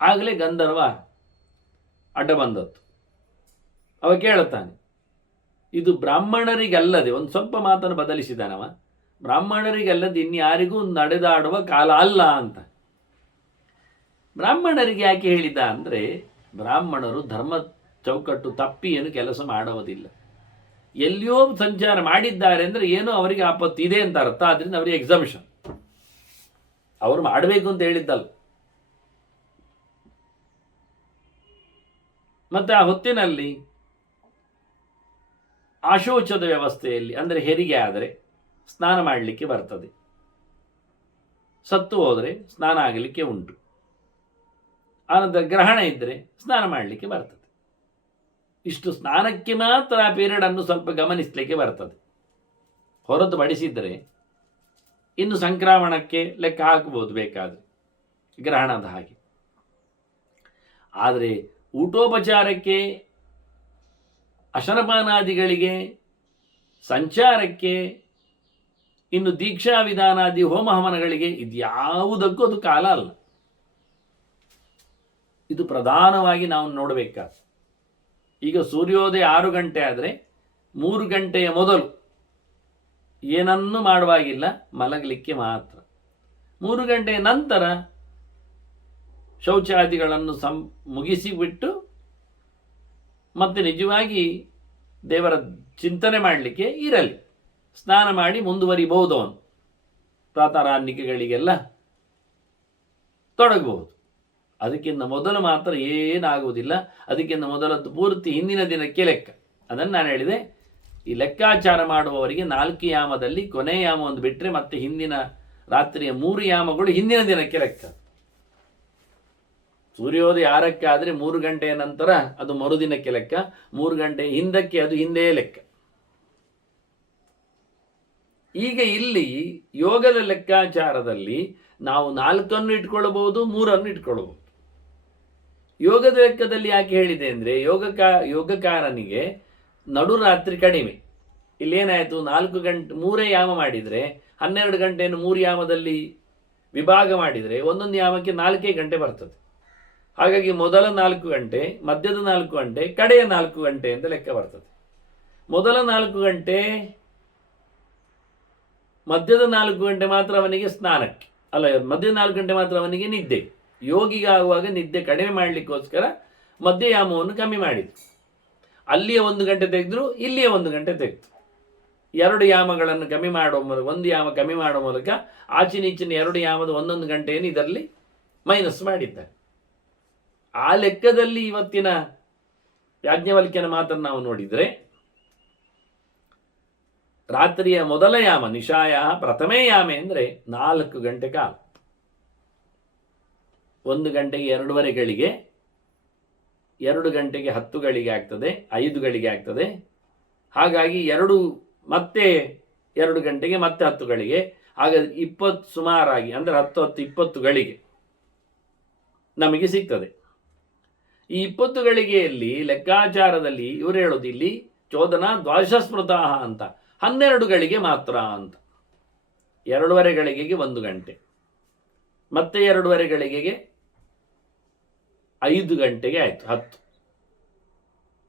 ಆಗಲೇ ಗಂಧರ್ವ ಅಡ್ಡ ಬಂದದ್ದು. ಅವ ಕೇಳುತ್ತಾನೆ, ಇದು ಬ್ರಾಹ್ಮಣರಿಗಲ್ಲದೆ, ಒಂದು ಸ್ವಲ್ಪ ಮಾತನ್ನು ಬದಲಿಸಿದಾನವ, ಬ್ರಾಹ್ಮಣರಿಗಲ್ಲದೆ ಇನ್ಯಾರಿಗೂ ನಡೆದಾಡುವ ಕಾಲ ಅಲ್ಲ ಅಂತ. ಬ್ರಾಹ್ಮಣರಿಗೆ ಯಾಕೆ ಹೇಳಿದ ಅಂದರೆ, ಬ್ರಾಹ್ಮಣರು ಧರ್ಮ ಚೌಕಟ್ಟು ತಪ್ಪಿ ಏನು ಕೆಲಸ ಮಾಡುವುದಿಲ್ಲ. ಎಲ್ಲಿಯೋ ಸಂಚಾರ ಮಾಡಿದ್ದಾರೆ ಅಂದರೆ ಏನೋ ಅವರಿಗೆ ಆಪತ್ತು ಇದೆ ಅಂತ ಅರ್ಥ. ಆದ್ದರಿಂದ ಅವರಿಗೆ ಎಕ್ಸಾಮಿಷನ್, ಅವರು ಮಾಡಬೇಕು ಅಂತ ಹೇಳಿದ್ದಲ್ಲ. ಮತ್ತು ಆ ಹೊತ್ತಿನಲ್ಲಿ ಆಶೋಚದ ವ್ಯವಸ್ಥೆಯಲ್ಲಿ, ಅಂದರೆ ಹೆರಿಗೆ ಆದರೆ ಸ್ನಾನ ಮಾಡಲಿಕ್ಕೆ ಬರ್ತದೆ, ಸತ್ತು ಹೋದರೆ ಸ್ನಾನ ಆಗಲಿಕ್ಕೆ ಉಂಟು, ಆನಂತರ ಗ್ರಹಣ ಇದ್ದರೆ ಸ್ನಾನ ಮಾಡಲಿಕ್ಕೆ ಬರ್ತದೆ. ಇಷ್ಟು ಸ್ನಾನಕ್ಕೆ ಮಾತ್ರ ಆ ಪೀರಿಯಡನ್ನು ಸ್ವಲ್ಪ ಗಮನಿಸಲಿಕ್ಕೆ ಬರ್ತದೆ. ಹೊರತುಪಡಿಸಿದರೆ ಇನ್ನು ಸಂಕ್ರಮಣಕ್ಕೆ ಲೆಕ್ಕ ಹಾಕಬಹುದು ಬೇಕಾದರೆ, ಗ್ರಹಣದ ಹಾಗೆ. ಆದರೆ ಊಟೋಪಚಾರಕ್ಕೆ, ಅಶನಪಾನಾದಿಗಳಿಗೆ, ಸಂಚಾರಕ್ಕೆ, ಇನ್ನು ದೀಕ್ಷಾ ವಿಧಾನಾದಿ ಹೋಮ ಹವನಗಳಿಗೆ ಇದ್ಯಾವುದಕ್ಕೂ ಅದು ಕಾಲ ಅಲ್ಲ. ಇದು ಪ್ರಧಾನವಾಗಿ ನಾವು ನೋಡಬೇಕಾದ. ಈಗ ಸೂರ್ಯೋದಯ 6 ಗಂಟೆ ಆದರೆ 3 ಗಂಟೆಯ ಮೊದಲು ಏನನ್ನೂ ಮಾಡುವಾಗಿಲ್ಲ, ಮಲಗಲಿಕ್ಕೆ ಮಾತ್ರ. 3 ಗಂಟೆಯ ನಂತರ ಶೌಚಾದಿಗಳನ್ನು ಮುಗಿಸಿಬಿಟ್ಟು ಮತ್ತೆ ನಿಜವಾಗಿ ದೇವರ ಚಿಂತನೆ ಮಾಡಲಿಕ್ಕೆ ಇರಲಿ, ಸ್ನಾನ ಮಾಡಿ ಮುಂದುವರಿಬಹುದು, ಅವನು ಪ್ರಾತರಾನ್ನಿಕೆಗಳಿಗೆಲ್ಲ ತೊಡಗಬಹುದು. ಅದಕ್ಕಿಂತ ಮೊದಲು ಮಾತ್ರ ಏನಾಗುವುದಿಲ್ಲ. ಅದಕ್ಕಿಂತ ಮೊದಲದ್ದು ಪೂರ್ತಿ ಹಿಂದಿನ ದಿನಕ್ಕೆ ಲೆಕ್ಕ. ಅದನ್ನು ನಾನು ಹೇಳಿದೆ, ಈ ಲೆಕ್ಕಾಚಾರ ಮಾಡುವವರಿಗೆ 4 ಯಾಮದಲ್ಲಿ ಕೊನೆಯ ಯಾಮ ಒಂದು ಬಿಟ್ಟರೆ ಮತ್ತೆ ಹಿಂದಿನ ರಾತ್ರಿಯ 3 ಯಾಮಗಳು ಹಿಂದಿನ ದಿನಕ್ಕೆ ಲೆಕ್ಕ. ಸೂರ್ಯೋದಯ 6ಕ್ಕೆ ಆದರೆ 3 ಗಂಟೆಯ ನಂತರ ಅದು ಮರುದಿನಕ್ಕೆ ಲೆಕ್ಕ, 3 ಗಂಟೆ ಹಿಂದಕ್ಕೆ ಅದು ಹಿಂದೆ ಲೆಕ್ಕ. ಈಗ ಇಲ್ಲಿ ಯೋಗದ ಲೆಕ್ಕಾಚಾರದಲ್ಲಿ ನಾವು 4 ಇಟ್ಕೊಳ್ಳಬಹುದು, 3 ಇಟ್ಕೊಳ್ಳಬಹುದು. ಯೋಗದ ಲೆಕ್ಕದಲ್ಲಿ ಯಾಕೆ ಹೇಳಿದೆ ಅಂದರೆ ಯೋಗಕಾರನಿಗೆ ನಡುರಾತ್ರಿ ಕಡಿಮೆ. ಇಲ್ಲೇನಾಯಿತು, 4 ಗಂಟೆ 3 ಯಾಮ ಮಾಡಿದರೆ 12 ಗಂಟೆಯನ್ನು 3 ಯಾಮದಲ್ಲಿ ವಿಭಾಗ ಮಾಡಿದರೆ ಒಂದೊಂದು ಯಾಮಕ್ಕೆ 4 ಗಂಟೆ ಬರ್ತದೆ. ಹಾಗಾಗಿ ಮೊದಲ 4 ಗಂಟೆ, ಮಧ್ಯದ 4 ಗಂಟೆ, ಕಡೆಯ 4 ಗಂಟೆ ಅಂತ ಲೆಕ್ಕ ಬರ್ತದೆ. ಮೊದಲ 4 ಗಂಟೆ, ಮಧ್ಯದ 4 ಗಂಟೆ ಮಾತ್ರ ಅವನಿಗೆ ಸ್ನಾನಕ್ಕೆ, ಅಲ್ಲ ಮಧ್ಯದ 4 ಗಂಟೆ ಮಾತ್ರ ಅವನಿಗೆ ನಿದ್ದೆ. ಯೋಗಿಗೆ ಆಗುವಾಗ ನಿದ್ದೆ ಕಡಿಮೆ ಮಾಡಲಿಕ್ಕೋಸ್ಕರ ಮಧ್ಯಯಾಮವನ್ನು ಕಮ್ಮಿ ಮಾಡಿದ್ರು. ಅಲ್ಲಿಯ 1 ಗಂಟೆ ತೆಗೆದ್ರು, ಇಲ್ಲಿಯ 1 ಗಂಟೆ ತೆಗೆದು 2 ಯಾಮಗಳನ್ನು ಕಮ್ಮಿ ಮಾಡುವ ಮೂಲಕ, 1 ಯಾಮ ಕಮ್ಮಿ ಮಾಡುವ ಮೂಲಕ ಆಚಿನೀಚಿನ 2 ಯಾಮದ 1 ಗಂಟೆಯನ್ನು ಇದರಲ್ಲಿ ಮೈನಸ್ ಮಾಡಿದ್ದಾರೆ. ಆ ಲೆಕ್ಕದಲ್ಲಿ ಇವತ್ತಿನ ಯಾಜ್ಞವಲ್ಕ್ಯನ ಮಾತನ್ನು ನಾವು ನೋಡಿದರೆ, ರಾತ್ರಿಯ ಮೊದಲ ಯಾಮ ನಿಶಾಯ ಪ್ರಥಮೇ ಯಾಮೆ ಅಂದರೆ 4 ಗಂಟೆ ಕಾಲ. 1 ಗಂಟೆಗೆ 2:15 ಗಳಿಗೆ, 2 ಗಂಟೆಗೆ 10 ಗಳಿಗೆ ಆಗ್ತದೆ, 5 ಗಳಿಗೆ ಆಗ್ತದೆ. ಹಾಗಾಗಿ ಮತ್ತೆ 2 ಗಂಟೆಗೆ ಮತ್ತೆ 10 ಗಳಿಗೆ, ಹಾಗಾದ್ರೆ 20 ಸುಮಾರಾಗಿ ಅಂದರೆ 10-20 ಗಳಿಗೆ ನಮಗೆ ಸಿಗ್ತದೆ. ಈ 20 ಗಳಿಗೆಯಲ್ಲಿ ಲೆಕ್ಕಾಚಾರದಲ್ಲಿ ಇವರು ಹೇಳೋದು ಇಲ್ಲಿ ಚೋದನ ದ್ವಾದಶಸ್ಮೃತಃ ಅಂತ, 12 ಗಳಿಗೆ ಮಾತ್ರ ಅಂತ. 2:15 ಗಳಿಗೆಗೆ 1 ಗಂಟೆ, ಮತ್ತೆ 2:15 ಗಳಿಗೆಗೆ 5 ಗಂಟೆಗೆ ಆಯಿತು 10,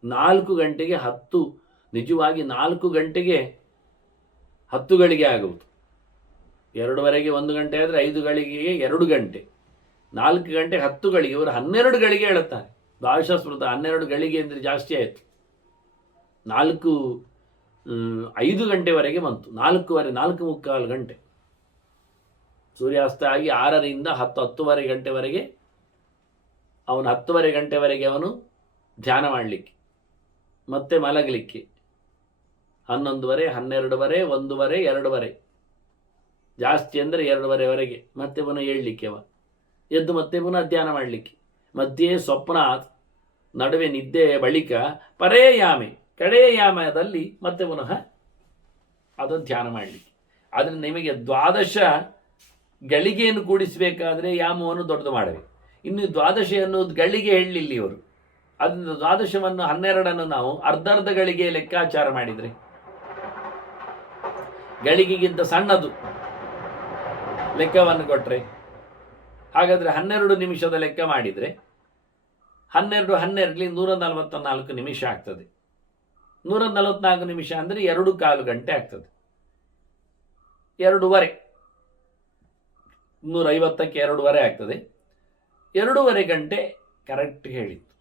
4 ಗಂಟೆಗೆ 10. ನಿಜವಾಗಿ 4 ಗಂಟೆಗೆ 10 ಗಳಿಗೆ ಆಗುವುದು. 2:15ಗೆ 1 ಗಂಟೆ ಆದರೆ 5 ಗಳಿಗೆಗೆ 2 ಗಂಟೆ, 4 ಗಂಟೆ 10 ಗಳಿಗೆ, ಇವರು 12 ಗಳಿಗೆ ಹೇಳುತ್ತಾರೆ. ದ್ವಾದಶಸ್ಮೃತ 12 ಗಳಿಗೆ ಅಂದರೆ ಜಾಸ್ತಿ ಆಯಿತು. 5 ಗಂಟೆವರೆಗೆ ಬಂತು. 4:15 ಗಂಟೆ ಸೂರ್ಯಾಸ್ತ ಆಗಿ 6ರಿಂದ 10-10:30 ಗಂಟೆವರೆಗೆ ಅವನು 10:30 ಗಂಟೆವರೆಗೆ ಅವನು ಧ್ಯಾನ ಮಾಡಲಿಕ್ಕೆ, ಮತ್ತೆ ಮಲಗಲಿಕ್ಕೆ 11:30, 12:30, 1:30, 2:30, ಜಾಸ್ತಿ ಅಂದರೆ 2:30ವರೆಗೆ, ಮತ್ತೆ ಪುನಃ ಏಳಲಿಕ್ಕೆ ಎದ್ದು ಮತ್ತೆ ಪುನಃ ಧ್ಯಾನ ಮಾಡಲಿಕ್ಕೆ, ಮಧ್ಯೆ ಸ್ವಪ್ನ, ನಡುವೆ ನಿದ್ದೆಯ ಬಳಿಕ ಪರೇ ಯಾಮೆ ಕಡೆಯ ಯಾಮದಲ್ಲಿ ಮತ್ತೆ ಪುನಃ ಅದು ಧ್ಯಾನ ಮಾಡಲಿಕ್ಕೆ. ಆದರೆ ನಿಮಗೆ 12 ಗಳಿಗೆಯನ್ನು ಕೂಡಿಸಬೇಕಾದ್ರೆ ಯಾಮವನ್ನು ದೊಡ್ಡದು ಮಾಡಬೇಕು. ಇನ್ನು 12 ಅನ್ನೋದು ಗಳಿಗೆ ಹೇಳಲಿಲ್ಲ ಇವರು. ಅದರಿಂದ 12ವನ್ನು 12 ನಾವು ಅರ್ಧ ಗಳಿಗೆ ಲೆಕ್ಕಾಚಾರ ಮಾಡಿದರೆ, ಗಳಿಗೆಗಿಂತ ಸಣ್ಣದು ಲೆಕ್ಕವನ್ನು ಕೊಟ್ಟರೆ, ಹಾಗಾದರೆ 12 ನಿಮಿಷದ ಲೆಕ್ಕ ಮಾಡಿದರೆ 12 12ರಲ್ಲಿ 144 ನಿಮಿಷ ಆಗ್ತದೆ. 144 ನಿಮಿಷ ಅಂದರೆ 2.25 ಗಂಟೆ ಆಗ್ತದೆ. 2:30, 150ಕ್ಕೆ 2:30 ಆಗ್ತದೆ. 2:30 ಗಂಟೆ ಕರೆಕ್ಟ್ ಹೇಳಿತ್ತು.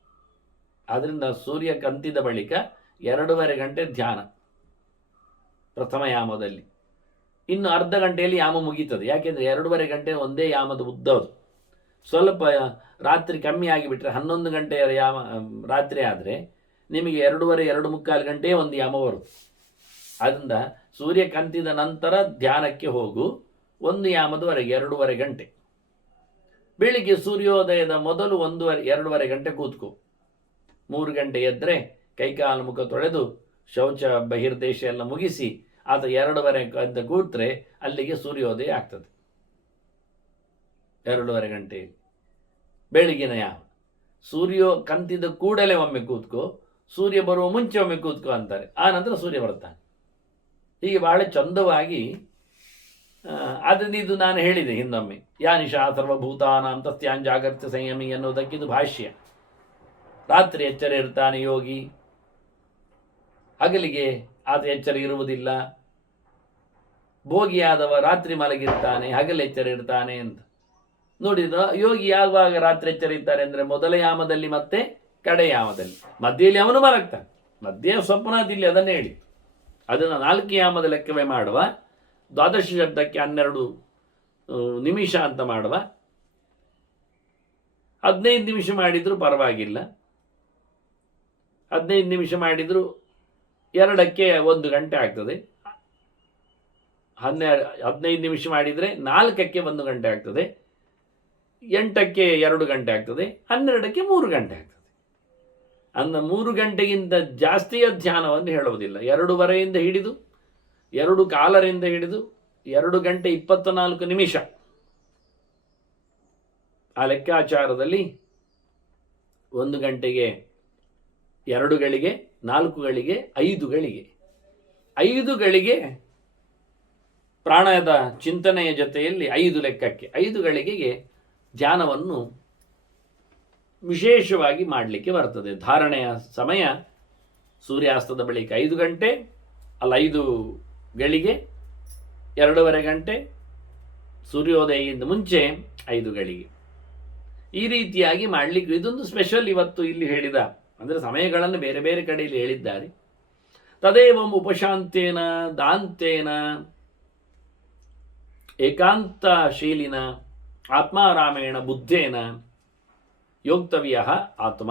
ಆದ್ದರಿಂದ ಸೂರ್ಯ ಕಂತಿದ ಬಳಿಕ 2:30 ಗಂಟೆ ಧ್ಯಾನ ಪ್ರಥಮ ಯಾಮದಲ್ಲಿ. ಇನ್ನು ಅರ್ಧ ಗಂಟೆಯಲ್ಲಿ ಯಾಮ ಮುಗೀತದೆ. ಯಾಕೆಂದರೆ 2:30 ಗಂಟೆ ಒಂದೇ ಯಾಮದ ಉದ್ದದು. ಸ್ವಲ್ಪ ರಾತ್ರಿ ಕಮ್ಮಿ ಆಗಿಬಿಟ್ರೆ 11 ಗಂಟೆಯ ಯಾಮ ರಾತ್ರಿ ಆದರೆ ನಿಮಗೆ 2:30, 2:45 ಗಂಟೆ ಒಂದು ಯಾಮ ಬರುತ್ತೆ. ಆದ್ದರಿಂದ ಸೂರ್ಯ ಕಂತಿದ ನಂತರ ಧ್ಯಾನಕ್ಕೆ ಹೋಗು, 1 ಯಾಮದವರೆಗೆ 2:30 ಗಂಟೆ. ಬೆಳಿಗ್ಗೆ ಸೂರ್ಯೋದಯದ ಮೊದಲು 2:30 ಗಂಟೆ ಕೂತ್ಕೋ. 3 ಗಂಟೆ ಎದ್ದರೆ ಕೈಕಾಲು ಮುಖ ತೊಳೆದು ಶೌಚ ಬಹಿರ್ದೇಶ ಎಲ್ಲ ಮುಗಿಸಿ ಆತ 2:30 ಅಂತ ಕೂತ್ರೆ ಅಲ್ಲಿಗೆ ಸೂರ್ಯೋದಯ ಆಗ್ತದೆ. 2:30 ಗಂಟೆಯಲ್ಲಿ ಬೆಳಗಿನ ಯಾಮ. ಸೂರ್ಯ ಕಂತಿದ ಕೂಡಲೇ ಒಮ್ಮೆ ಕೂತ್ಕೋ, ಸೂರ್ಯ ಬರುವ ಮುಂಚೆ ಒಮ್ಮೆ ಕೂತ್ಕೋ ಅಂತಾರೆ. ಆ ನಂತರ ಸೂರ್ಯ ಬರ್ತಾನೆ. ಹೀಗೆ ಬಹಳ ಚಂದವಾಗಿ ಅದನ್ನು ಇದು ನಾನು ಹೇಳಿದೆ ಹಿಂದೊಮ್ಮೆ. ಯಾ ನಿಶಾ ಸರ್ವಭೂತಾನಾಂ ತಸ್ಯಾಂ ಜಾಗರ್ತ್ಯ ಸಂಯಮಿ ಅನ್ನೋದಕ್ಕಿದು ಭಾಷ್ಯ. ರಾತ್ರಿ ಎಚ್ಚರ ಇರ್ತಾನೆ ಯೋಗಿ, ಹಗಲಿಗೆ ಆತ ಎಚ್ಚರ ಇರುವುದಿಲ್ಲ. ಭೋಗಿಯಾದವ ರಾತ್ರಿ ಮಲಗಿರ್ತಾನೆ, ಹಗಲು ಎಚ್ಚರ ಇರ್ತಾನೆ ಅಂತ ನೋಡಿದ್ರ. ಯೋಗಿ ಯಾವಾಗ ರಾತ್ರಿ ಎಚ್ಚರ ಇರ್ತಾರೆ ಅಂದರೆ ಮೊದಲ ಯಾಮದಲ್ಲಿ ಮತ್ತೆ ಕಡೆ ಯಾಮದಲ್ಲಿ, ಮಧ್ಯೆಯಲ್ಲಿ ಅವನು ಮಲಗ್ತಾನೆ. ಮಧ್ಯೆ ಸ್ವಪ್ನಾದಿಲ್ಲಿ ಅದನ್ನೇ ಹೇಳಿ. ಅದನ್ನು 4 ಯಾಮದ ಲೆಕ್ಕವೇ ಮಾಡುವ, ದ್ವಾದಶ ಶಬ್ದಕ್ಕೆ 12 ನಿಮಿಷ ಅಂತ ಮಾಡುವ. 15 ನಿಮಿಷ ಮಾಡಿದರೂ ಪರವಾಗಿಲ್ಲ, 15 ನಿಮಿಷ ಮಾಡಿದರೂ 2ಕ್ಕೆ 1 ಗಂಟೆ ಆಗ್ತದೆ. 15 ನಿಮಿಷ ಮಾಡಿದರೆ 4ಕ್ಕೆ 1 ಗಂಟೆ ಆಗ್ತದೆ, 8ಕ್ಕೆ 2 ಗಂಟೆ ಆಗ್ತದೆ, 12ಕ್ಕೆ 3 ಗಂಟೆ ಆಗ್ತದೆ. ಅಂದ 3 ಗಂಟೆಗಿಂತ ಜಾಸ್ತಿಯ ಧ್ಯಾನವನ್ನು ಹೇಳುವುದಿಲ್ಲ. 2:15ರಿಂದ ಹಿಡಿದು 2:15ರಿಂದ ಹಿಡಿದು 2 ಗಂಟೆ 24 ನಿಮಿಷ. ಆ ಲೆಕ್ಕಾಚಾರದಲ್ಲಿ 1 ಗಂಟೆಗೆ 2 ಗಳಿಗೆ, 4 ಗಳಿಗೆ, 5 ಗಳಿಗೆ, 5 ಗಳಿಗೆ ಪ್ರಾಣದ ಚಿಂತನೆಯ ಜೊತೆಯಲ್ಲಿ 5 ಲೆಕ್ಕಕ್ಕೆ 5 ಗಳಿಗೆಗೆ ಧ್ಯಾನವನ್ನು ವಿಶೇಷವಾಗಿ ಮಾಡಲಿಕ್ಕೆ ಬರ್ತದೆ. ಧಾರಣೆಯ ಸಮಯ ಸೂರ್ಯಾಸ್ತದ ಬಳಿಕ 5 ಗಂಟೆ, 5 ಗಳಿಗೆ, 2:15 ಗಂಟೆ, ಸೂರ್ಯೋದಯದಿಂದ ಮುಂಚೆ 5 ಗಳಿಗೆ. ಈ ರೀತಿಯಾಗಿ ಮಾಡಲಿಕ್ಕೆ ಇದೊಂದು ಸ್ಪೆಷಲ್. ಇವತ್ತು ಇಲ್ಲಿ ಹೇಳಿದ ಅಂದರೆ ಸಮಯಗಳನ್ನು ಬೇರೆ ಬೇರೆ ಕಡೆಯಲ್ಲಿ ಹೇಳಿದ್ದಾರೆ. ತದೇವಂ ಉಪಶಾಂತೇನ ದಾಂತೇನ ಏಕಾಂತಶೀಲಿನ ಆತ್ಮಾರಾಮೇಣ ಬುದ್ಧೇನ ಯೋಕ್ತವ್ಯ ಆತ್ಮ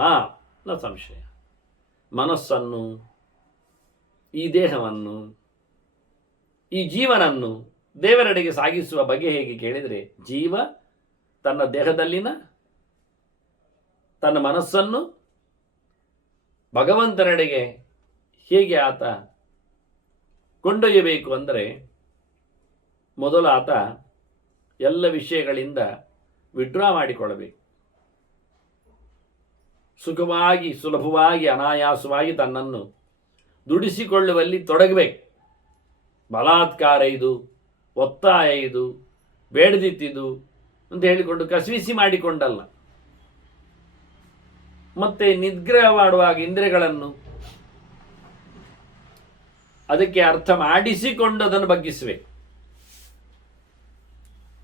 ನ ಸಂಶಯ. ಮನಸ್ಸನ್ನು, ಈ ದೇಹವನ್ನು, ಈ ಜೀವನನ್ನು ದೇವರೆಡೆಗೆ ಸಾಗಿಸುವ ಬಗೆ ಹೇಗೆ ಕೇಳಿದರೆ, ಜೀವ ತನ್ನ ದೇಹದಲ್ಲಿನ ತನ್ನ ಮನಸ್ಸನ್ನು ಭಗವಂತನೆಡೆಗೆ ಹೇಗೆ ಆತ ಕೊಂಡೊಯ್ಯಬೇಕು ಅಂದರೆ, ಮೊದಲು ಆತ ಎಲ್ಲ ವಿಷಯಗಳಿಂದ ವಿಡ್ರಾ ಮಾಡಿಕೊಳ್ಳಬೇಕು. ಸುಖವಾಗಿ, ಸುಲಭವಾಗಿ, ಅನಾಯಾಸವಾಗಿ ತನ್ನನ್ನು ದುಡಿಸಿಕೊಳ್ಳುವಲ್ಲಿ ತೊಡಗಬೇಕು. ಬಲಾತ್ಕಾರ ಇದು, ಒತ್ತಾಯ ಇದು, ಬೇಡದಿತ್ತಿದು ಅಂತ ಹೇಳಿಕೊಂಡು ಕಸಿವಿಸಿ ಮಾಡಿಕೊಂಡಲ್ಲ. ಮತ್ತೆ ನಿಗ್ರಹ ಮಾಡುವಾಗ ಇಂದ್ರಿಯಗಳನ್ನು ಅದಕ್ಕೆ ಅರ್ಥ ಮಾಡಿಸಿಕೊಂಡು ಅದನ್ನು ಬಗ್ಗಿಸಬೇಕು.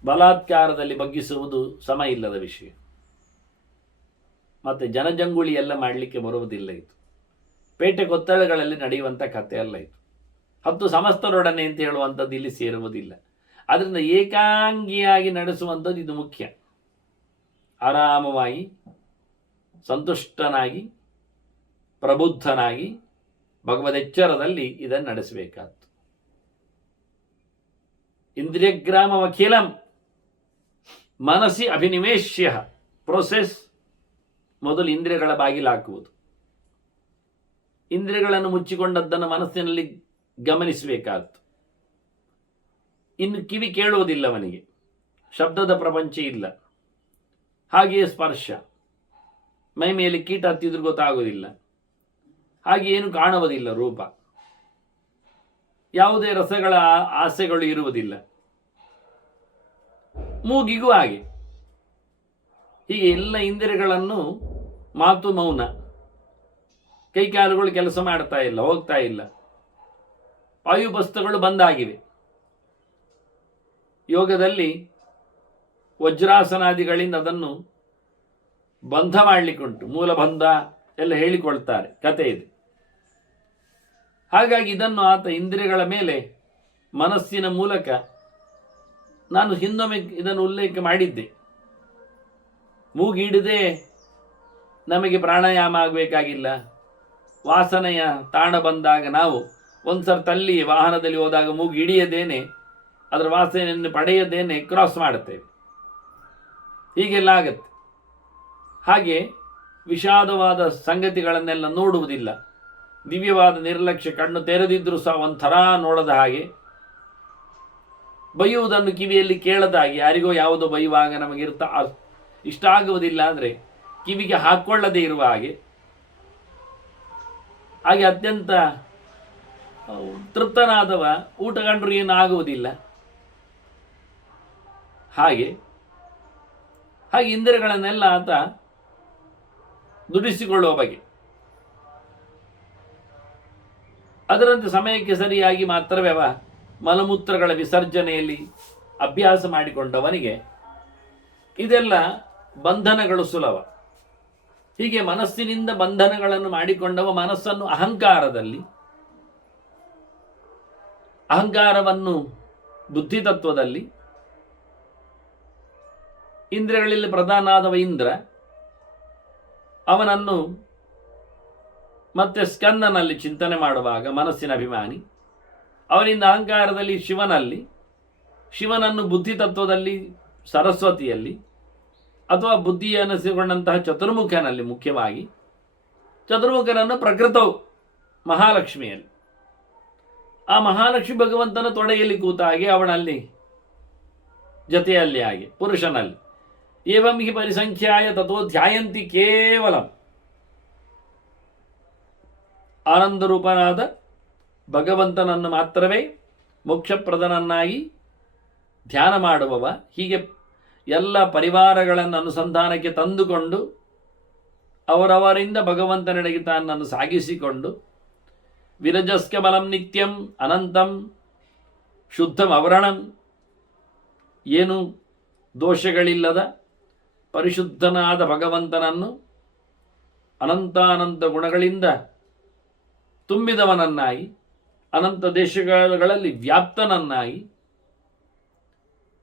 ಬಲಾತ್ಕಾರದಲ್ಲಿ ಬಗ್ಗಿಸುವುದು ಸಮ ಇಲ್ಲದ ವಿಷಯ. ಮತ್ತೆ ಜನಜಂಗುಳಿ ಎಲ್ಲ ಮಾಡಲಿಕ್ಕೆ ಬರುವುದಿಲ್ಲ. ಇದು ಪೇಟೆ ಕೊತ್ತಳಗಳಲ್ಲಿ ನಡೆಯುವಂಥ ಕಥೆ ಅಲ್ಲ. ಇದು 10 ಸಮಸ್ತರೊಡನೆ ಅಂತ ಹೇಳುವಂಥದ್ದು ಇಲ್ಲಿ ಸೇರುವುದಿಲ್ಲ. ಅದರಿಂದ ಏಕಾಂಗಿಯಾಗಿ ನಡೆಸುವಂಥದ್ದು ಇದು ಮುಖ್ಯ. ಆರಾಮವಾಗಿ, ಸಂತುಷ್ಟನಾಗಿ, ಪ್ರಬುದ್ಧನಾಗಿ ಭಗವದೆಚ್ಚರದಲ್ಲಿ ಇದನ್ನು ನಡೆಸಬೇಕಾದ್ದು. ಇಂದ್ರಿಯಗ್ರಾಮಮಖಿಲಂ ಮನಸ್ಸಿ ಅಭಿನಿವೇಶ್ಯ. ಪ್ರೋಸೆಸ್ ಮೊದಲು ಇಂದ್ರಿಯಗಳ ಬಾಗಿಲಾಕುವುದು. ಇಂದ್ರಿಯಗಳನ್ನು ಮುಚ್ಚಿಕೊಂಡದ್ದನ್ನು ಮನಸ್ಸಿನಲ್ಲಿ ಗಮನಿಸಬೇಕಾದ್ದು. ಇನ್ನು ಕಿವಿ ಕೇಳುವುದಿಲ್ಲ, ಅವನಿಗೆ ಶಬ್ದದ ಪ್ರಪಂಚ ಇಲ್ಲ. ಹಾಗೆಯೇ ಸ್ಪರ್ಶ, ಮೈ ಮೇಲೆ ಕೀಟ ಹತ್ತಿದ್ರೂ ಗೊತ್ತಾಗುವುದಿಲ್ಲ. ಹಾಗೆ ಏನು ಕಾಣುವುದಿಲ್ಲ ರೂಪ. ಯಾವುದೇ ರಸಗಳ ಆಸೆಗಳು ಇರುವುದಿಲ್ಲ. ಮೂಗಿಗೂ ಹಾಗೆ. ಹೀಗೆ ಎಲ್ಲ ಇಂದ್ರಿಯಗಳನ್ನು, ಮಾತು ಮೌನ, ಕೈಕಾಲುಗಳು ಕೆಲಸ ಮಾಡ್ತಾ ಇಲ್ಲ, ಹೋಗ್ತಾ ಇಲ್ಲ. ವಾಯುಬಸ್ತಗಳು ಬಂದಾಗಿವೆ. ಯೋಗದಲ್ಲಿ ವಜ್ರಾಸನಾದಿಗಳಿಂದ ಅದನ್ನು ಬಂಧ ಮಾಡಲಿಕ್ಕುಂಟು. ಮೂಲಬಂಧ ಎಲ್ಲ ಹೇಳಿಕೊಳ್ತಾರೆ, ಕತೆ ಇದೆ. ಹಾಗಾಗಿ ಇದನ್ನು ಆತ ಇಂದ್ರಿಯಗಳ ಮೇಲೆ ಮನಸ್ಸಿನ ಮೂಲಕ, ನಾನು ಹಿಂದೊಮ್ಮೆ ಇದನ್ನು ಉಲ್ಲೇಖ ಮಾಡಿದ್ದೆ, ಮೂಗಿಡದೆ ನಮಗೆ ಪ್ರಾಣಾಯಾಮ ಆಗಬೇಕಾಗಿಲ್ಲ. ವಾಸನೆಯ ತಾಣ ಬಂದಾಗ ನಾವು ಒಂದ್ಸರ್ತಲ್ಲಿ ವಾಹನದಲ್ಲಿ ಹೋದಾಗ ಮೂಗು ಹಿಡಿಯದೇನೆ, ಅದರ ವಾಸನೆಯನ್ನು ಪಡೆಯದೇನೆ ಕ್ರಾಸ್ ಮಾಡುತ್ತೇವೆ. ಹೀಗೆಲ್ಲ ಆಗತ್ತೆ. ಹಾಗೆ ವಿಷಾದವಾದ ಸಂಗತಿಗಳನ್ನೆಲ್ಲ ನೋಡುವುದಿಲ್ಲ. ದಿವ್ಯವಾದ ನಿರ್ಲಕ್ಷ್ಯ, ಕಣ್ಣು ತೆರೆದಿದ್ರೂ ಸಹ ಒಂಥರ ನೋಡದ ಹಾಗೆ, ಬೈಯುವುದನ್ನು ಕಿವಿಯಲ್ಲಿ ಕೇಳದ ಹಾಗೆ. ಯಾರಿಗೋ ಯಾವುದೋ ಬೈಯುವಾಗ ನಮಗೆ ಇಷ್ಟ ಆಗುವುದಿಲ್ಲ ಅಂದರೆ ಕಿವಿಗೆ ಹಾಕ್ಕೊಳ್ಳದೇ ಇರುವ ಹಾಗೆ. ಹಾಗೆ ಅತ್ಯಂತ ತೃಪ್ತನಾದವ ಊಟ ಕಂಡ್ರೂ ಏನು ಆಗುವುದಿಲ್ಲ. ಹಾಗೆ ಇಂದ್ರಿಯಗಳನ್ನೆಲ್ಲ ಆತ ದುಡಿಸಿಕೊಳ್ಳುವ ಬಗೆ. ಅದರಂತೆ ಸಮಯಕ್ಕೆ ಸರಿಯಾಗಿ ಮಾತ್ರವೇ ಮಲಮೂತ್ರಗಳ ವಿಸರ್ಜನೆಯಲ್ಲಿ ಅಭ್ಯಾಸ ಮಾಡಿಕೊಂಡವನಿಗೆ ಇದೆಲ್ಲ ಬಂಧನಗಳು ಸುಲಭ. ಹೀಗೆ ಮನಸ್ಸಿನಿಂದ ಬಂಧನಗಳನ್ನು ಮಾಡಿಕೊಂಡವ ಮನಸ್ಸನ್ನು ಅಹಂಕಾರವನ್ನು ಬುದ್ಧಿತತ್ವದಲ್ಲಿ, ಇಂದ್ರಿಯಗಳಲ್ಲಿ ಪ್ರಧಾನವಾದವ ಇಂದ್ರ ಅವನನ್ನು ಮತ್ತೆ ಸ್ಕಂದನಲ್ಲಿ ಚಿಂತನೆ ಮಾಡುವಾಗ ಮನಸ್ಸಿನ ಅಭಿಮಾನಿ, ಅವನಿಂದ ಅಹಂಕಾರದಲ್ಲಿ ಶಿವನನ್ನು ಬುದ್ಧಿತತ್ವದಲ್ಲಿ ಸರಸ್ವತಿಯಲ್ಲಿ, ಅಥವಾ ಬುದ್ಧಿಯನ್ನು ಸೇರಿಕೊಂಡಂತಹ ಚತುರ್ಮುಖನಲ್ಲಿ, ಮುಖ್ಯವಾಗಿ ಚತುರ್ಮುಖನನ್ನು ಪ್ರಕೃತವು ಮಹಾಲಕ್ಷ್ಮಿಯಲ್ಲಿ, ಆ ಮಹಾಲಕ್ಷ್ಮಿ ಭಗವಂತನ ತೊಡೆಯಲ್ಲಿ ಕೂತಾಗಿ ಅವನಲ್ಲಿ ಜೊತೆಯಲ್ಲಿ ಆಗಿ ಪುರುಷನಲ್ಲಿ ಏವಂ ಹಿ ಪರಿಸಂಖ್ಯಾಯ ತಥೋ ಧ್ಯಾಯಂತಿ ಕೇವಲ ಆನಂದರೂಪನಾದ ಭಗವಂತನನ್ನು ಮಾತ್ರವೇ ಮೋಕ್ಷಪ್ರದನನ್ನಾಗಿ ಧ್ಯಾನ ಮಾಡುವವ. ಹೀಗೆ ಎಲ್ಲ ಪರಿವಾರಗಳನ್ನು ಅನುಸಂಧಾನಕ್ಕೆ ತಂದುಕೊಂಡು ಅವರವರಿಂದ ಭಗವಂತನೆಡೆಗೆ ತನ್ನನ್ನು ಸಾಗಿಸಿಕೊಂಡು ವಿರಜಸ್ಕಮಲಂ ನಿತ್ಯಂ ಅನಂತಂ ಶುದ್ಧಂ ಅವರಣಂ, ಏನು ದೋಷಗಳಿಲ್ಲದ ಪರಿಶುದ್ಧನಾದ ಭಗವಂತನನ್ನು ಅನಂತಾನಂತ ಗುಣಗಳಿಂದ ತುಂಬಿದವನನ್ನಾಗಿ, ಅನಂತ ದೇಶಗಳಲ್ಲಿ ವ್ಯಾಪ್ತನನ್ನಾಗಿ,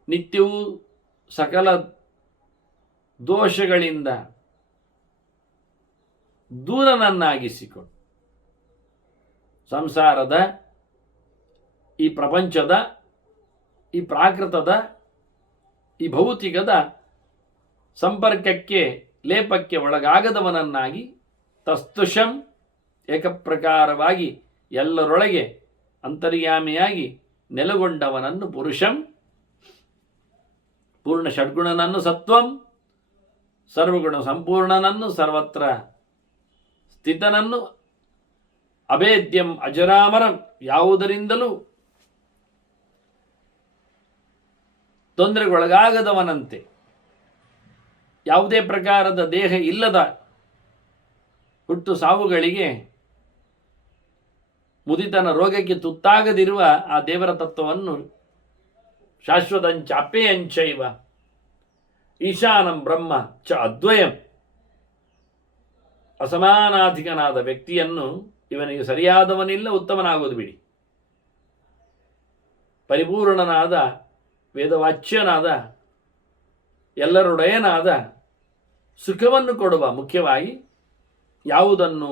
ನಿತ್ಯವೂ ಸಕಲ ದೋಷಗಳಿಂದ ದೂರನನ್ನಾಗಿಸಿಕೊಂಡು ಸಂಸಾರದ, ಈ ಪ್ರಪಂಚದ, ಈ ಪ್ರಾಕೃತದ, ಈ ಭೌತಿಕದ ಸಂಪರ್ಕಕ್ಕೆ ಲೇಪಕ್ಕೆ ಒಳಗಾಗದವನನ್ನಾಗಿ ತಸ್ತುಷಂ ಏಕಪ್ರಕಾರವಾಗಿ ಎಲ್ಲರೊಳಗೆ ಅಂತರ್ಯಾಮಿಯಾಗಿ ನೆಲೆಗೊಂಡವನನ್ನು ಪುರುಷಂ, ಪೂರ್ಣ ಷಡ್ಗುಣನನ್ನು ಸತ್ವಂ, ಸರ್ವಗುಣ ಸಂಪೂರ್ಣನನ್ನು ಸರ್ವತ್ರ ಸ್ಥಿತನನ್ನು, ಅಭೇದ್ಯಂ ಅಜರಾಮರಂ, ಯಾವುದರಿಂದಲೂ ತೊಂದರೆಗೊಳಗಾಗದವನಂತೆ, ಯಾವುದೇ ಪ್ರಕಾರದ ದೇಹ ಇಲ್ಲದ ಹುಟ್ಟು ಸಾವುಗಳಿಗೆ, ಮುದಿತನ ರೋಗಕ್ಕೆ ತುತ್ತಾಗದಿರುವ ಆ ದೇವರ ತತ್ವವನ್ನು ಶಾಶ್ವತಂಚಾಪ್ಯಂಚೈವ ಈಶಾನಂ ಬ್ರಹ್ಮ ಚ ಅದ್ವಯಂ, ಅಸಮಾನಾಧಿಕನಾದ ವ್ಯಕ್ತಿಯನ್ನು, ಇವನಿಗೆ ಸರಿಯಾದವನಿಲ್ಲ, ಉತ್ತಮನಾಗೋದು ಬಿಡಿ, ಪರಿಪೂರ್ಣನಾದ ವೇದವಾಚ್ಯನಾದ ಎಲ್ಲರೊಡೆಯನಾದ ಸುಖವನ್ನು ಕೊಡುವ, ಮುಖ್ಯವಾಗಿ ಯಾವುದನ್ನು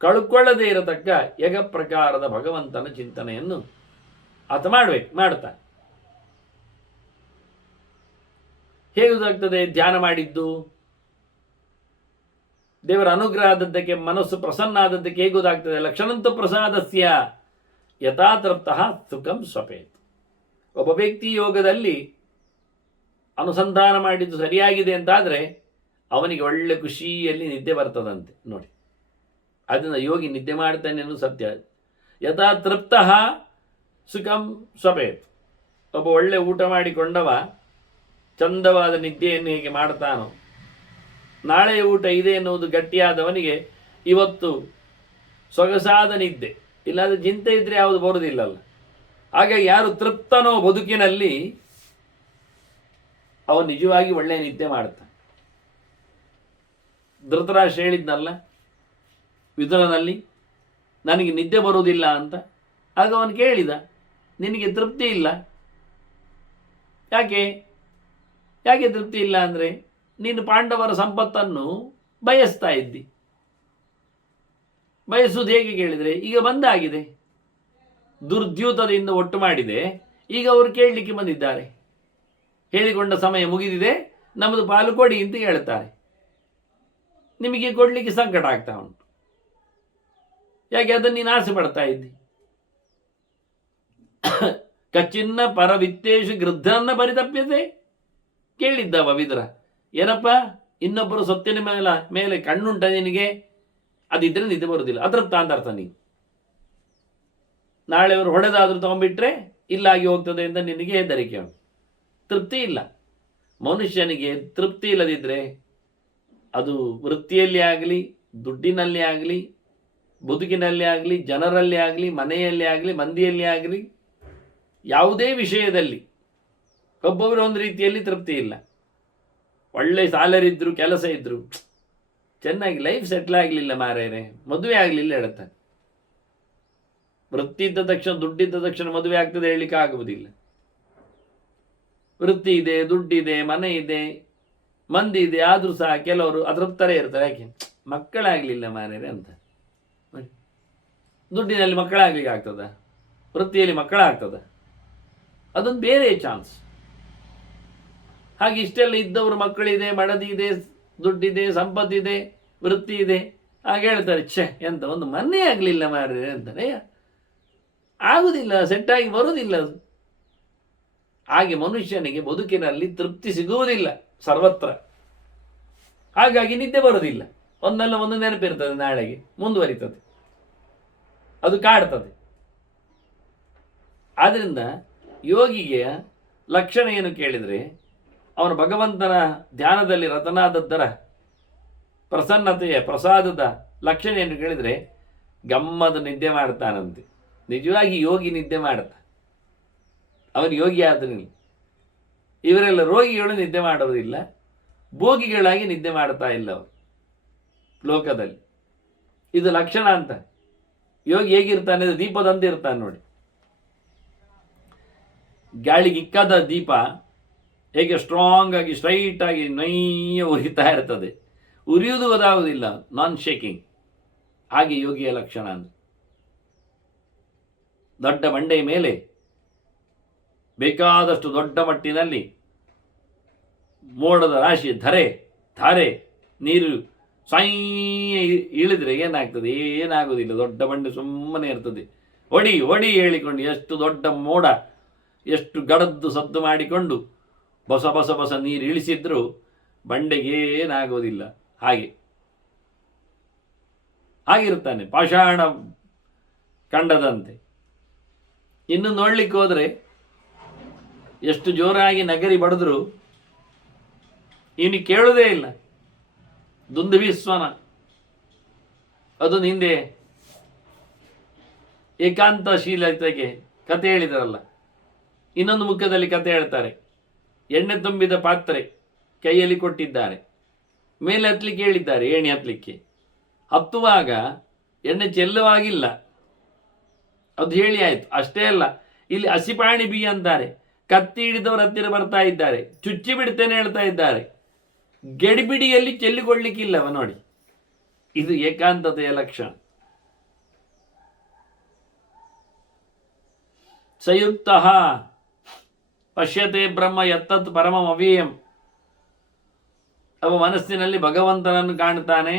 ಕಳ್ಕೊಳ್ಳದೇ ಇರತಕ್ಕ ಏಕ ಪ್ರಕಾರದ ಭಗವಂತನ ಚಿಂತನೆಯನ್ನು ಆತ ಮಾಡ್ತಾನೆ. ಹೇಗುದಾಗ್ತದೆ ಧ್ಯಾನ ಮಾಡಿದ್ದು? ದೇವರ ಅನುಗ್ರಹ ಆದದ್ದಕ್ಕೆ, ಮನಸ್ಸು ಪ್ರಸನ್ನ ಆದದ್ದಕ್ಕೆ ಹೇಗುದಾಗ್ತದೆ? ಲಕ್ಷಣಂತು ಪ್ರಸಾದಸ್ಯ ಯಥಾತೃಪ್ತಃ ಸುಖಂ ಸ್ವಪೇತ್. ಒಬ್ಬ ವ್ಯಕ್ತಿ ಯೋಗದಲ್ಲಿ ಅನುಸಂಧಾನ ಮಾಡಿದ್ದು ಸರಿಯಾಗಿದೆ ಅಂತಾದರೆ ಅವನಿಗೆ ಒಳ್ಳೆ ಖುಷಿಯಲ್ಲಿ ನಿದ್ದೆ ಬರ್ತದಂತೆ ನೋಡಿ. ಅದನ್ನು ಯೋಗಿ ನಿದ್ದೆ ಮಾಡ್ತಾನೆ ಅನ್ನೋದು ಸತ್ಯ. ಯಥಾ ತೃಪ್ತ ಸುಖಂ ಸ್ವಪೇತ್. ಒಬ್ಬ ಒಳ್ಳೆ ಊಟ ಮಾಡಿಕೊಂಡವ ಚಂದವಾದ ನಿದ್ದೆಯನ್ನು ಹೇಗೆ ಮಾಡ್ತಾನೋ, ನಾಳೆ ಊಟ ಇದೆ ಎನ್ನುವುದು ಗಟ್ಟಿಯಾದವನಿಗೆ ಇವತ್ತು ಸೊಗಸಾದ ನಿದ್ದೆ, ಇಲ್ಲಾಂದರೆ ಚಿಂತೆ ಇದ್ದರೆ ಯಾವುದು ಬರುವುದಿಲ್ಲಲ್ಲ. ಹಾಗಾಗಿ ಯಾರು ತೃಪ್ತನೋ ಬದುಕಿನಲ್ಲಿ ಅವನು ನಿಜವಾಗಿ ಒಳ್ಳೆಯ ನಿದ್ದೆ ಮಾಡ್ತಾನೆ. ಧೃತರಾಷ್ಟ್ರ ಹೇಳಿದ್ನಲ್ಲ ವಿದುರನಲ್ಲಿ, ನನಗೆ ನಿದ್ದೆ ಬರುವುದಿಲ್ಲ ಅಂತ. ಆಗ ಅವನು ಕೇಳಿದ, ನಿನಗೆ ತೃಪ್ತಿ ಇಲ್ಲ, ಯಾಕೆ ತೃಪ್ತಿ ಇಲ್ಲ ಅಂದರೆ, ನೀನು ಪಾಂಡವರ ಸಂಪತ್ತನ್ನು ಬಯಸ್ತಾ ಇದ್ದಿ. ಬಯಸುವುದು ಹೇಗೆ ಕೇಳಿದರೆ, ಈಗ ಬಂದಾಗಿದೆ, ದುರ್ದ್ಯೂತದಿಂದ ಒಟ್ಟು ಮಾಡಿದೆ, ಈಗ ಅವರು ಕೇಳಲಿಕ್ಕೆ ಬಂದಿದ್ದಾರೆ, ಹೇಳಿಕೊಂಡ ಸಮಯ ಮುಗಿದಿದೆ, ನಮ್ಮದು ಪಾಲು ಕೊಡಿ ಅಂತ ಹೇಳ್ತಾರೆ. ನಿಮಗೆ ಕೊಡಲಿಕ್ಕೆ ಸಂಕಟ ಆಗ್ತಾ ಉಂಟು. ಯಾಕೆ ಅದನ್ನು ನೀನು ಆಸೆ ಪಡ್ತಾ ಇದ್ದಿ. ಕಚ್ಚಿನ್ನ ಪರವಿತ್ತೇಶು ಗೃದ್ಧನ್ನ ಪರಿತಪ್ಯತೆ ಕೇಳಿದ್ದವ ವಿದುರ. ಏನಪ್ಪ, ಇನ್ನೊಬ್ಬರು ಸೊತ್ತಿನ ಮೇಲೆ ಕಣ್ಣುಂಟ ನಿನಗೆ? ಅದಿದ್ರೆ ನಿದ್ದೆ ಬರುವುದಿಲ್ಲ, ಅತೃಪ್ತ ಅಂತ ಅರ್ಥ. ನೀನು ನಾಳೆ ಅವರು ಹೊಡೆದಾದರೂ ತಗೊಂಡ್ಬಿಟ್ರೆ ಇಲ್ಲಾಗಿ ಹೋಗ್ತದೆ ಅಂತ ನಿನಗೆ ಹೆದರಿಕೆ ಉಂಟು. ತೃಪ್ತಿ ಇಲ್ಲ. ಮನುಷ್ಯನಿಗೆ ತೃಪ್ತಿ ಇಲ್ಲದಿದ್ದರೆ ಅದು ವೃತ್ತಿಯಲ್ಲಿ ಆಗಲಿ, ದುಡ್ಡಿನಲ್ಲಿ ಆಗಲಿ, ಬದುಕಿನಲ್ಲಿ ಆಗಲಿ, ಜನರಲ್ಲಿ ಆಗಲಿ, ಮನೆಯಲ್ಲಿ ಆಗಲಿ, ಮಂದಿಯಲ್ಲಿ ಆಗಲಿ, ಯಾವುದೇ ವಿಷಯದಲ್ಲಿ ಒಬ್ಬೊಬ್ಬರು ಒಂದು ರೀತಿಯಲ್ಲಿ ತೃಪ್ತಿ ಇಲ್ಲ. ಒಳ್ಳೆ ಸ್ಯಾಲರಿ ಇದ್ದರು, ಕೆಲಸ ಇದ್ದರು, ಚೆನ್ನಾಗಿ ಲೈಫ್ ಸೆಟ್ಲ್ ಆಗಲಿಲ್ಲ ಮಾರೇರೆ, ಮದುವೆ ಆಗಲಿಲ್ಲ ಹೇಳ್ತಾನೆ. ವೃತ್ತಿ ಇದ್ದ ತಕ್ಷಣ, ದುಡ್ಡಿದ್ದ ತಕ್ಷಣ ಮದುವೆ ಆಗ್ತದೆ ಹೇಳಲಿಕ್ಕೆ ಆಗುವುದಿಲ್ಲ. ವೃತ್ತಿ ಇದೆ, ದುಡ್ಡಿದೆ, ಮನೆ ಇದೆ, ಮಂದಿ ಇದೆ, ಆದರೂ ಸಹ ಕೆಲವರು ಅತೃಪ್ತರೇ ಇರ್ತಾರೆ. ಯಾಕೆ ಮಕ್ಕಳಾಗಲಿಲ್ಲ ಮಾರೇರೆ ಅಂತ. ದುಡ್ಡಿನಲ್ಲಿ ಮಕ್ಕಳಾಗ್ಲಿಕ್ಕೆ ಆಗ್ತದ? ವೃತ್ತಿಯಲ್ಲಿ ಮಕ್ಕಳಾಗ್ತದ? ಅದೊಂದು ಬೇರೆ ಚಾನ್ಸ್. ಹಾಗೆ ಇಷ್ಟೆಲ್ಲ ಇದ್ದವರು ಮಕ್ಕಳಿದೆ, ಮಡದಿ ಇದೆ, ದುಡ್ಡಿದೆ, ಸಂಪತ್ತಿದೆ, ವೃತ್ತಿ ಇದೆ, ಹಾಗೆ ಹೇಳ್ತಾರೆ ಛೆ ಎಂತ ಒಂದು ಮನೆ ಆಗಲಿಲ್ಲ ಮಾರ್ರೆ ಅಂತಾರೆ. ಆಗುದಿಲ್ಲ, ಸೆಟ್ಟಾಗಿ ಬರುವುದಿಲ್ಲ ಅದು. ಹಾಗೆ ಮನುಷ್ಯನಿಗೆ ಬದುಕಿನಲ್ಲಿ ತೃಪ್ತಿ ಸಿಗುವುದಿಲ್ಲ ಸರ್ವತ್ರ. ಹಾಗಾಗಿ ನಿದ್ದೆ ಬರುವುದಿಲ್ಲ. ಒಂದಲ್ಲ ಒಂದು ನೆನಪಿರ್ತದೆ, ನಾಳೆಗೆ ಮುಂದುವರಿತದೆ, ಅದು ಕಾಡ್ತದೆ. ಆದ್ರಿಂದ ಯೋಗಿಗೆ ಲಕ್ಷಣ ಏನು ಕೇಳಿದರೆ, ಅವನು ಭಗವಂತನ ಧ್ಯಾನದಲ್ಲಿ ರತನಾದದ್ದರ ಪ್ರಸನ್ನತೆಯ ಪ್ರಸಾದದ ಲಕ್ಷಣ ಏನು ಕೇಳಿದರೆ, ಗಮ್ಮದ ನಿದ್ದೆ ಮಾಡ್ತಾನಂತೆ. ನಿಜವಾಗಿ ಯೋಗಿ ನಿದ್ದೆ ಮಾಡ್ತಾನೆ, ಅವನು ಯೋಗಿ ಆದ್ರಿಂದ. ಇವರೆಲ್ಲ ರೋಗಿಗಳು ನಿದ್ದೆ ಮಾಡುವುದಿಲ್ಲ, ಭೋಗಿಗಳಾಗಿ ನಿದ್ದೆ ಮಾಡ್ತಾ ಇಲ್ಲ ಅವರು ಲೋಕದಲ್ಲಿ. ಇದು ಲಕ್ಷಣ ಅಂತ. ಯೋಗಿ ಹೇಗಿರ್ತಾನೆ, ದೀಪದಂತೆ ಇರ್ತಾನೆ ನೋಡಿ. ಗಾಳಿಗಿಕ್ಕದ ದೀಪ ಹೇಗೆ ಸ್ಟ್ರಾಂಗ್ ಆಗಿ ಸ್ಟ್ರೈಟ್ ಆಗಿ ನೈಯ ಉರಿತಾ ಇರ್ತದೆ, ಉರಿಯುವುದು ಗೊತ್ತಾಗುವುದಿಲ್ಲ, ನಾನ್ ಶೇಕಿಂಗ್. ಹಾಗೆ ಯೋಗಿಯ ಲಕ್ಷಣ ಅಂದ್ರೆ ದೊಡ್ಡ ಬಂಡೆಯ ಮೇಲೆ ಬೇಕಾದಷ್ಟು ದೊಡ್ಡ ಮಟ್ಟಿನಲ್ಲಿ ಮೋಡದ ರಾಶಿ ಧಾರೆ ನೀರು ಸಾಯಿ ಇಳಿದ್ರೆ ಏನಾಗ್ತದೆ? ಏನಾಗುವುದಿಲ್ಲ. ದೊಡ್ಡ ಬಂಡೆ ಸುಮ್ಮನೆ ಇರ್ತದೆ. ಒಡಿ ಒಡಿ ಹೇಳಿಕೊಂಡು ಎಷ್ಟು ದೊಡ್ಡ ಮೋಡ, ಎಷ್ಟು ಗಡದ್ದು ಸದ್ದು ಮಾಡಿಕೊಂಡು ಬಸ ಬಸ ಬಸ ನೀರು ಇಳಿಸಿದ್ರು ಬಂಡೆಗೆ ಏನಾಗುವುದಿಲ್ಲ. ಹಾಗಿರ್ತಾನೆ, ಪಾಷಾಣ ಕಂಡದಂತೆ. ಇನ್ನು ನೋಡ್ಲಿಕ್ಕೆ ಹೋದರೆ ಎಷ್ಟು ಜೋರಾಗಿ ನಗರಿ ಬಡಿದ್ರು ಇವನಿಗೆ ಕೇಳುವುದೇ ಇಲ್ಲ. ದುಂದುವಿಸ್ವನ ಅದು ಹಿಂದೆ ಏಕಾಂತಶೀಲತೆಗೆ ಕತೆ ಹೇಳಿದ್ರಲ್ಲ, ಇನ್ನೊಂದು ಮುಖದಲ್ಲಿ ಕತೆ ಹೇಳ್ತಾರೆ. ಎಣ್ಣೆ ತುಂಬಿದ ಪಾತ್ರೆ ಕೈಯಲ್ಲಿ ಕೊಟ್ಟಿದ್ದಾರೆ, ಮೇಲೆ ಹತ್ತಲಿಕ್ಕೆ ಹೇಳಿದ್ದಾರೆ, ಏಣಿ ಹತ್ತಲಿಕ್ಕೆ. ಹತ್ತುವಾಗ ಎಣ್ಣೆ ಚೆಲ್ಲುವಾಗಿಲ್ಲ, ಅದು ಹೇಳಿ ಆಯ್ತು. ಅಷ್ಟೇ ಅಲ್ಲ, ಇಲ್ಲಿ ಹಸಿಪಾಣಿ ಬಿ ಅಂತಾರೆ. ಕತ್ತಿ ಹಿಡಿದವರು ಹತ್ತಿರ ಬರ್ತಾ ಇದ್ದಾರೆ, ಚುಚ್ಚಿ ಬಿಡ್ತೇನೆ ಹೇಳ್ತಾ ಇದ್ದಾರೆ. ಗಡಿಬಿಡಿಯಲ್ಲಿ ಚೆಲ್ಲಿಕೊಳ್ಳಿಕ್ಕಿಲ್ಲವ ನೋಡಿ. ಇದು ಏಕಾಂತತೆಯ ಲಕ್ಷಣ. ಸಂಯುಕ್ತ ಪಶ್ಯತೆ ಬ್ರಹ್ಮ ಯತ್ತತ್ ಪರಮಂ ಅವ್ಯಯಂ. ಅವ ಮನಸ್ಸಿನಲ್ಲಿ ಭಗವಂತನನ್ನು ಕಾಣ್ತಾನೆ.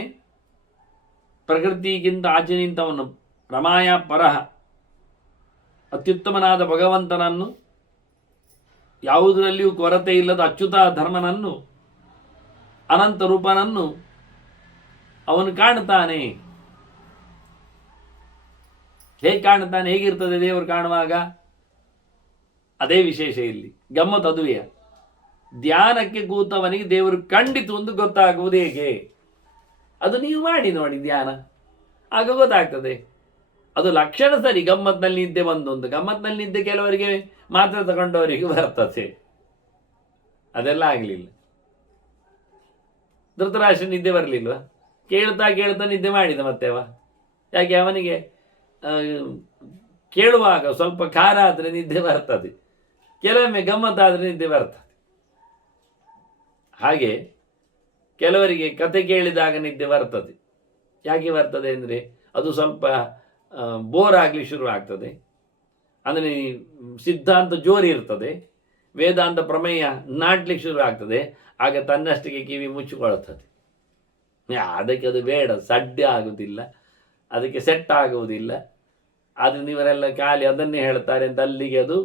ಪ್ರಕೃತಿಗಿಂತ ಆಚೆ ನಿಂತವನು ರಮಾಯ ಪರಹ, ಅತ್ಯುತ್ತಮನಾದ ಭಗವಂತನನ್ನು, ಯಾವುದರಲ್ಲಿಯೂ ಕೊರತೆ ಇಲ್ಲದ ಅಚ್ಯುತ ಧರ್ಮನನ್ನು, ಅನಂತ ರೂಪನನ್ನು ಅವನು ಕಾಣ್ತಾನೆ. ಹೇಗೆ ಕಾಣ್ತಾನೆ? ಹೇಗಿರ್ತದೆ ದೇವರು ಕಾಣುವಾಗ? ಅದೇ ವಿಶೇಷ ಇಲ್ಲಿ. ಗಮ್ಮತ್ ಅದುವೆಯ. ಧ್ಯಾನಕ್ಕೆ ಕೂತವನಿಗೆ ದೇವರು ಖಂಡಿತ ಒಂದು ಗೊತ್ತಾಗುವುದು ಹೇಗೆ? ಅದು ನೀವು ಮಾಡಿ ನೋಡಿ ಧ್ಯಾನ, ಆಗ ಗೊತ್ತಾಗ್ತದೆ. ಅದು ಲಕ್ಷಣ ಸರಿ. ಗಮ್ಮತ್ನಲ್ಲಿ ನಿದ್ದೆ ಬಂದೊಂದು, ಗಮ್ಮತ್ನಲ್ಲಿ ನಿದ್ದೆ ಕೆಲವರಿಗೆ ಮಾತ್ರ ತಗೊಂಡವರಿಗೆ ಬರ್ತದೆ, ಅದೆಲ್ಲ ಆಗಲಿಲ್ಲ. ಧೃತರಾಷ್ಟ್ರ ನಿದ್ದೆ ಬರಲಿಲ್ವ? ಕೇಳ್ತಾ ಕೇಳ್ತಾ ನಿದ್ದೆ ಮಾಡಿದ ಮತ್ತೆ ಅವ. ಯಾಕೆ? ಅವನಿಗೆ ಕೇಳುವಾಗ ಸ್ವಲ್ಪ ಖಾರ ಆದರೆ ನಿದ್ದೆ ಬರ್ತದೆ, ಕೆಲವೊಮ್ಮೆ ಗಮ್ಮತ್ತಾದರೆ ನಿದ್ದೆ ಬರ್ತದೆ. ಹಾಗೆ ಕೆಲವರಿಗೆ ಕತೆ ಕೇಳಿದಾಗ ನಿದ್ದೆ ಬರ್ತದೆ. ಯಾಕೆ ಬರ್ತದೆ ಅಂದರೆ ಅದು ಸ್ವಲ್ಪ ಬೋರ್ ಆಗಲಿ ಶುರು ಆಗ್ತದೆ. ಅಂದರೆ ಸಿದ್ಧಾಂತ ಜೋರಿ ಇರ್ತದೆ, ವೇದಾಂತ ಪ್ರಮೇಯ ನಾಟ್ಲಿಕ್ಕೆ ಶುರು ಆಗ್ತದೆ. ಆಗ ತನ್ನಷ್ಟಿಗೆ ಕಿವಿ ಮುಚ್ಚಿಕೊಳ್ಳುತ್ತದೆ. ಅದಕ್ಕೆ ಅದು ಬೇಡ, ಸಡ್ಡೆ ಆಗುವುದಿಲ್ಲ, ಅದಕ್ಕೆ ಸೆಟ್ ಆಗುವುದಿಲ್ಲ. ಆದರೆ ಇವರೆಲ್ಲ ಖಾಲಿ ಅದನ್ನೇ ಹೇಳ್ತಾರೆ ಅಂತ ಅಲ್ಲಿಗೆ ಅದು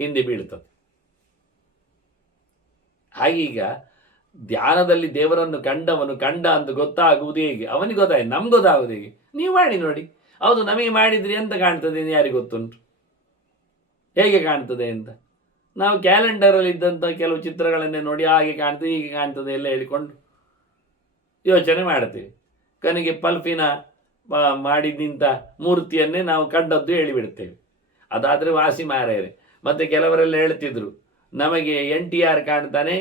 ಹಿಂದೆ ಬೀಳ್ತದೆ. ಹಾಗೀಗ ಧ್ಯಾನದಲ್ಲಿ ದೇವರನ್ನು ಕಂಡವನು ಕಂಡ ಅಂತ ಗೊತ್ತಾಗುವುದು ಹೇಗೆ? ಅವನಿಗೆ ಗೊತ್ತಾಯ್ತು, ನಮ್ಗೆ ಗೊತ್ತಾಗುವುದು ಹೇಗೆ? ನೀವು ಮಾಡಿ ನೋಡಿ. ಹೌದು, ನಮಗೆ ಮಾಡಿದ್ರಿ ಅಂತ ಕಾಣ್ತದೆ ಅಂತ ಯಾರಿಗೆ ಗೊತ್ತುಂಟು ಹೇಗೆ ಕಾಣ್ತದೆ ಅಂತ? ನಾವು ಕ್ಯಾಲೆಂಡರಲ್ಲಿ ಇದ್ದಂಥ ಕೆಲವು ಚಿತ್ರಗಳನ್ನೇ ನೋಡಿ ಹಾಗೆ ಕಾಣ್ತದೆ, ಹೀಗೆ ಕಾಣ್ತದೆ ಎಲ್ಲ ಹೇಳಿಕೊಂಡು ಯೋಚನೆ ಮಾಡ್ತೀವಿ. ಕೊನೆಗೆ ಪಲ್ಪಿನ ಮಾಡಿದ್ದಂಥ ಮೂರ್ತಿಯನ್ನೇ ನಾವು ಕಂಡದ್ದು ಹೇಳಿಬಿಡ್ತೇವೆ. ಅದಾದರೆ ವಾಸಿ ಮಾರೇರೆ. ಮತ್ತು ಕೆಲವರೆಲ್ಲ ಹೇಳ್ತಿದ್ರು, ನಮಗೆ NTR ಕಾಣ್ತಾನೆ,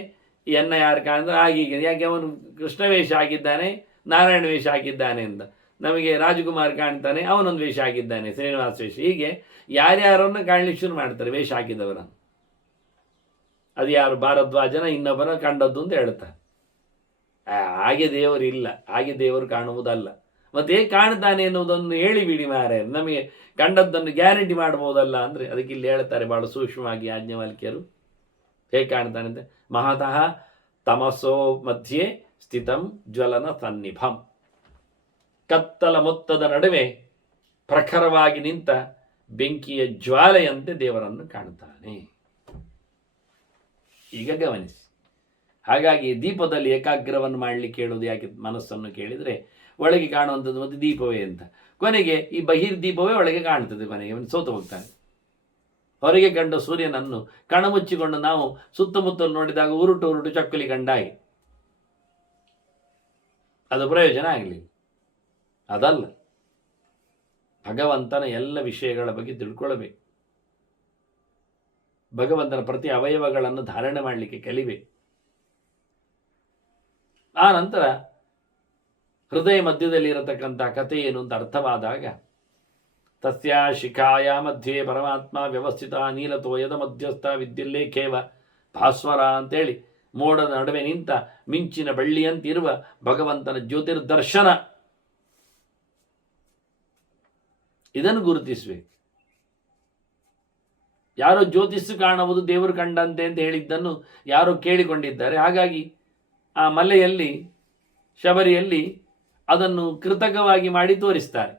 NIR ಕಾಣ್ತಾನೆ, ಆಗೀಗ. ಯಾಕೆ? ಅವನು ಕೃಷ್ಣವೇಷ ಆಗಿದ್ದಾನೆ, ನಾರಾಯಣ ವೇಷ ಹಾಕಿದ್ದಾನೆ ಅಂತ, ನಮಗೆ ರಾಜಕುಮಾರ್ ಕಾಣ್ತಾನೆ ಅವನೊಂದು ವೇಷ ಹಾಕಿದ್ದಾನೆ, ಶ್ರೀನಿವಾಸ ವೇಷ, ಹೀಗೆ ಯಾರ್ಯಾರನ್ನು ಕಾಣಲಿಕ್ಕೆ ಶುರು ಮಾಡ್ತಾರೆ ವೇಷ ಹಾಕಿದವರನ್ನು. ಅದು ಯಾರು ಭಾರದ್ವಾಜನ ಇನ್ನೊಬ್ಬನ ಕಂಡದ್ದು ಅಂತ ಹೇಳ್ತಾರೆ. ಹಾಗೆ ದೇವರು ಇಲ್ಲ, ಹಾಗೆ ದೇವರು ಕಾಣುವುದಲ್ಲ. ಮತ್ತೆ ಹೇಗೆ ಕಾಣ್ತಾನೆ ಎನ್ನುವುದನ್ನು ಹೇಳಿಬಿಡಿ ಮಾರೆ, ನಮಗೆ ಕಂಡದ್ದನ್ನು ಗ್ಯಾರಂಟಿ ಮಾಡ್ಬೋದಲ್ಲ ಅಂದರೆ ಅದಕ್ಕೆ ಇಲ್ಲಿ ಹೇಳ್ತಾರೆ ಭಾಳ ಸೂಕ್ಷ್ಮವಾಗಿ ಯಾಜ್ಞವಲ್ಕ್ಯರು. ಹೇಗೆ ಕಾಣ್ತಾನೆ ಅಂತ, ಮಹತಃ ತಮಸೋ ಮಧ್ಯೆ ಸ್ಥಿತಂ ಜ್ವಲನ ಸನ್ನಿಭಂ, ಕತ್ತಲ ಮೊತ್ತದ ನಡುವೆ ಪ್ರಖರವಾಗಿ ನಿಂತ ಬೆಂಕಿಯ ಜ್ವಾಲೆಯಂತೆ ದೇವರನ್ನು ಕಾಣ್ತಾನೆ. ಈಗ ಗಮನಿಸಿ, ಹಾಗಾಗಿ ದೀಪದಲ್ಲಿ ಏಕಾಗ್ರವನ್ನು ಮಾಡಲಿಕ್ಕೆ ಹೇಳೋದು ಯಾಕೆ ಮನಸ್ಸನ್ನು ಕೇಳಿದರೆ, ಒಳಗೆ ಕಾಣುವಂಥದ್ದು ಮತ್ತು ದೀಪವೇ ಅಂತ. ಕೊನೆಗೆ ಈ ಬಹಿರ್ದೀಪವೇ ಒಳಗೆ ಕಾಣ್ತದೆ, ಕೊನೆಗೆ ಅವನು ಸೋತು ಹೋಗ್ತಾನೆ. ಹೊರಗೆ ಕಂಡ ಸೂರ್ಯನನ್ನು ಕಣಮುಚ್ಚಿಕೊಂಡು ನಾವು ಸುತ್ತಮುತ್ತಲು ನೋಡಿದಾಗ ಉರುಟು ಚಕ್ಕಲಿ ಕಂಡಾಗಿ, ಅದು ಪ್ರಯೋಜನ ಆಗಲಿಲ್ಲ. ಅದಲ್ಲ, ಭಗವಂತನ ಎಲ್ಲ ವಿಷಯಗಳ ಬಗ್ಗೆ ತಿಳ್ಕೊಳ್ಬೇಕು, ಭಗವಂತನ ಪ್ರತಿ ಅವಯವಗಳನ್ನು ಧಾರಣೆ ಮಾಡಲಿಕ್ಕೆ ಕಲಿಬೇಕು. ಆ ನಂತರ ಹೃದಯ ಮಧ್ಯದಲ್ಲಿ ಇರತಕ್ಕಂಥ ಕಥೆ ಏನು ಅಂತ ಅರ್ಥವಾದಾಗ, ತಸ್ಯ ಶಿಖಾಯ ಮಧ್ಯೆ ಪರಮಾತ್ಮ ವ್ಯವಸ್ಥಿತ ನೀಲತೋಯದ ಮಧ್ಯಸ್ಥ ವಿದ್ಯುಲ್ಲೇಖೇವ ಭಾಸ್ವರ ಅಂತೇಳಿ ಮೋಡದ ನಡುವೆ ನಿಂತ ಮಿಂಚಿನ ಬಳ್ಳಿಯಂತಿರುವ ಭಗವಂತನ ಜ್ಯೋತಿರ್ದರ್ಶನ, ಇದನ್ನು ಗುರುತಿಸಬೇಕು. ಯಾರೋ ಜ್ಯೋತಿಷು ಕಾಣುವುದು ದೇವರು ಕಂಡಂತೆ ಅಂತ ಹೇಳಿದ್ದನ್ನು ಯಾರೋ ಕೇಳಿಕೊಂಡಿದ್ದಾರೆ. ಹಾಗಾಗಿ ಆ ಮಲೆಯಲ್ಲಿ ಶಬರಿಯಲ್ಲಿ ಅದನ್ನು ಕೃತಕವಾಗಿ ಮಾಡಿ ತೋರಿಸ್ತಾರೆ.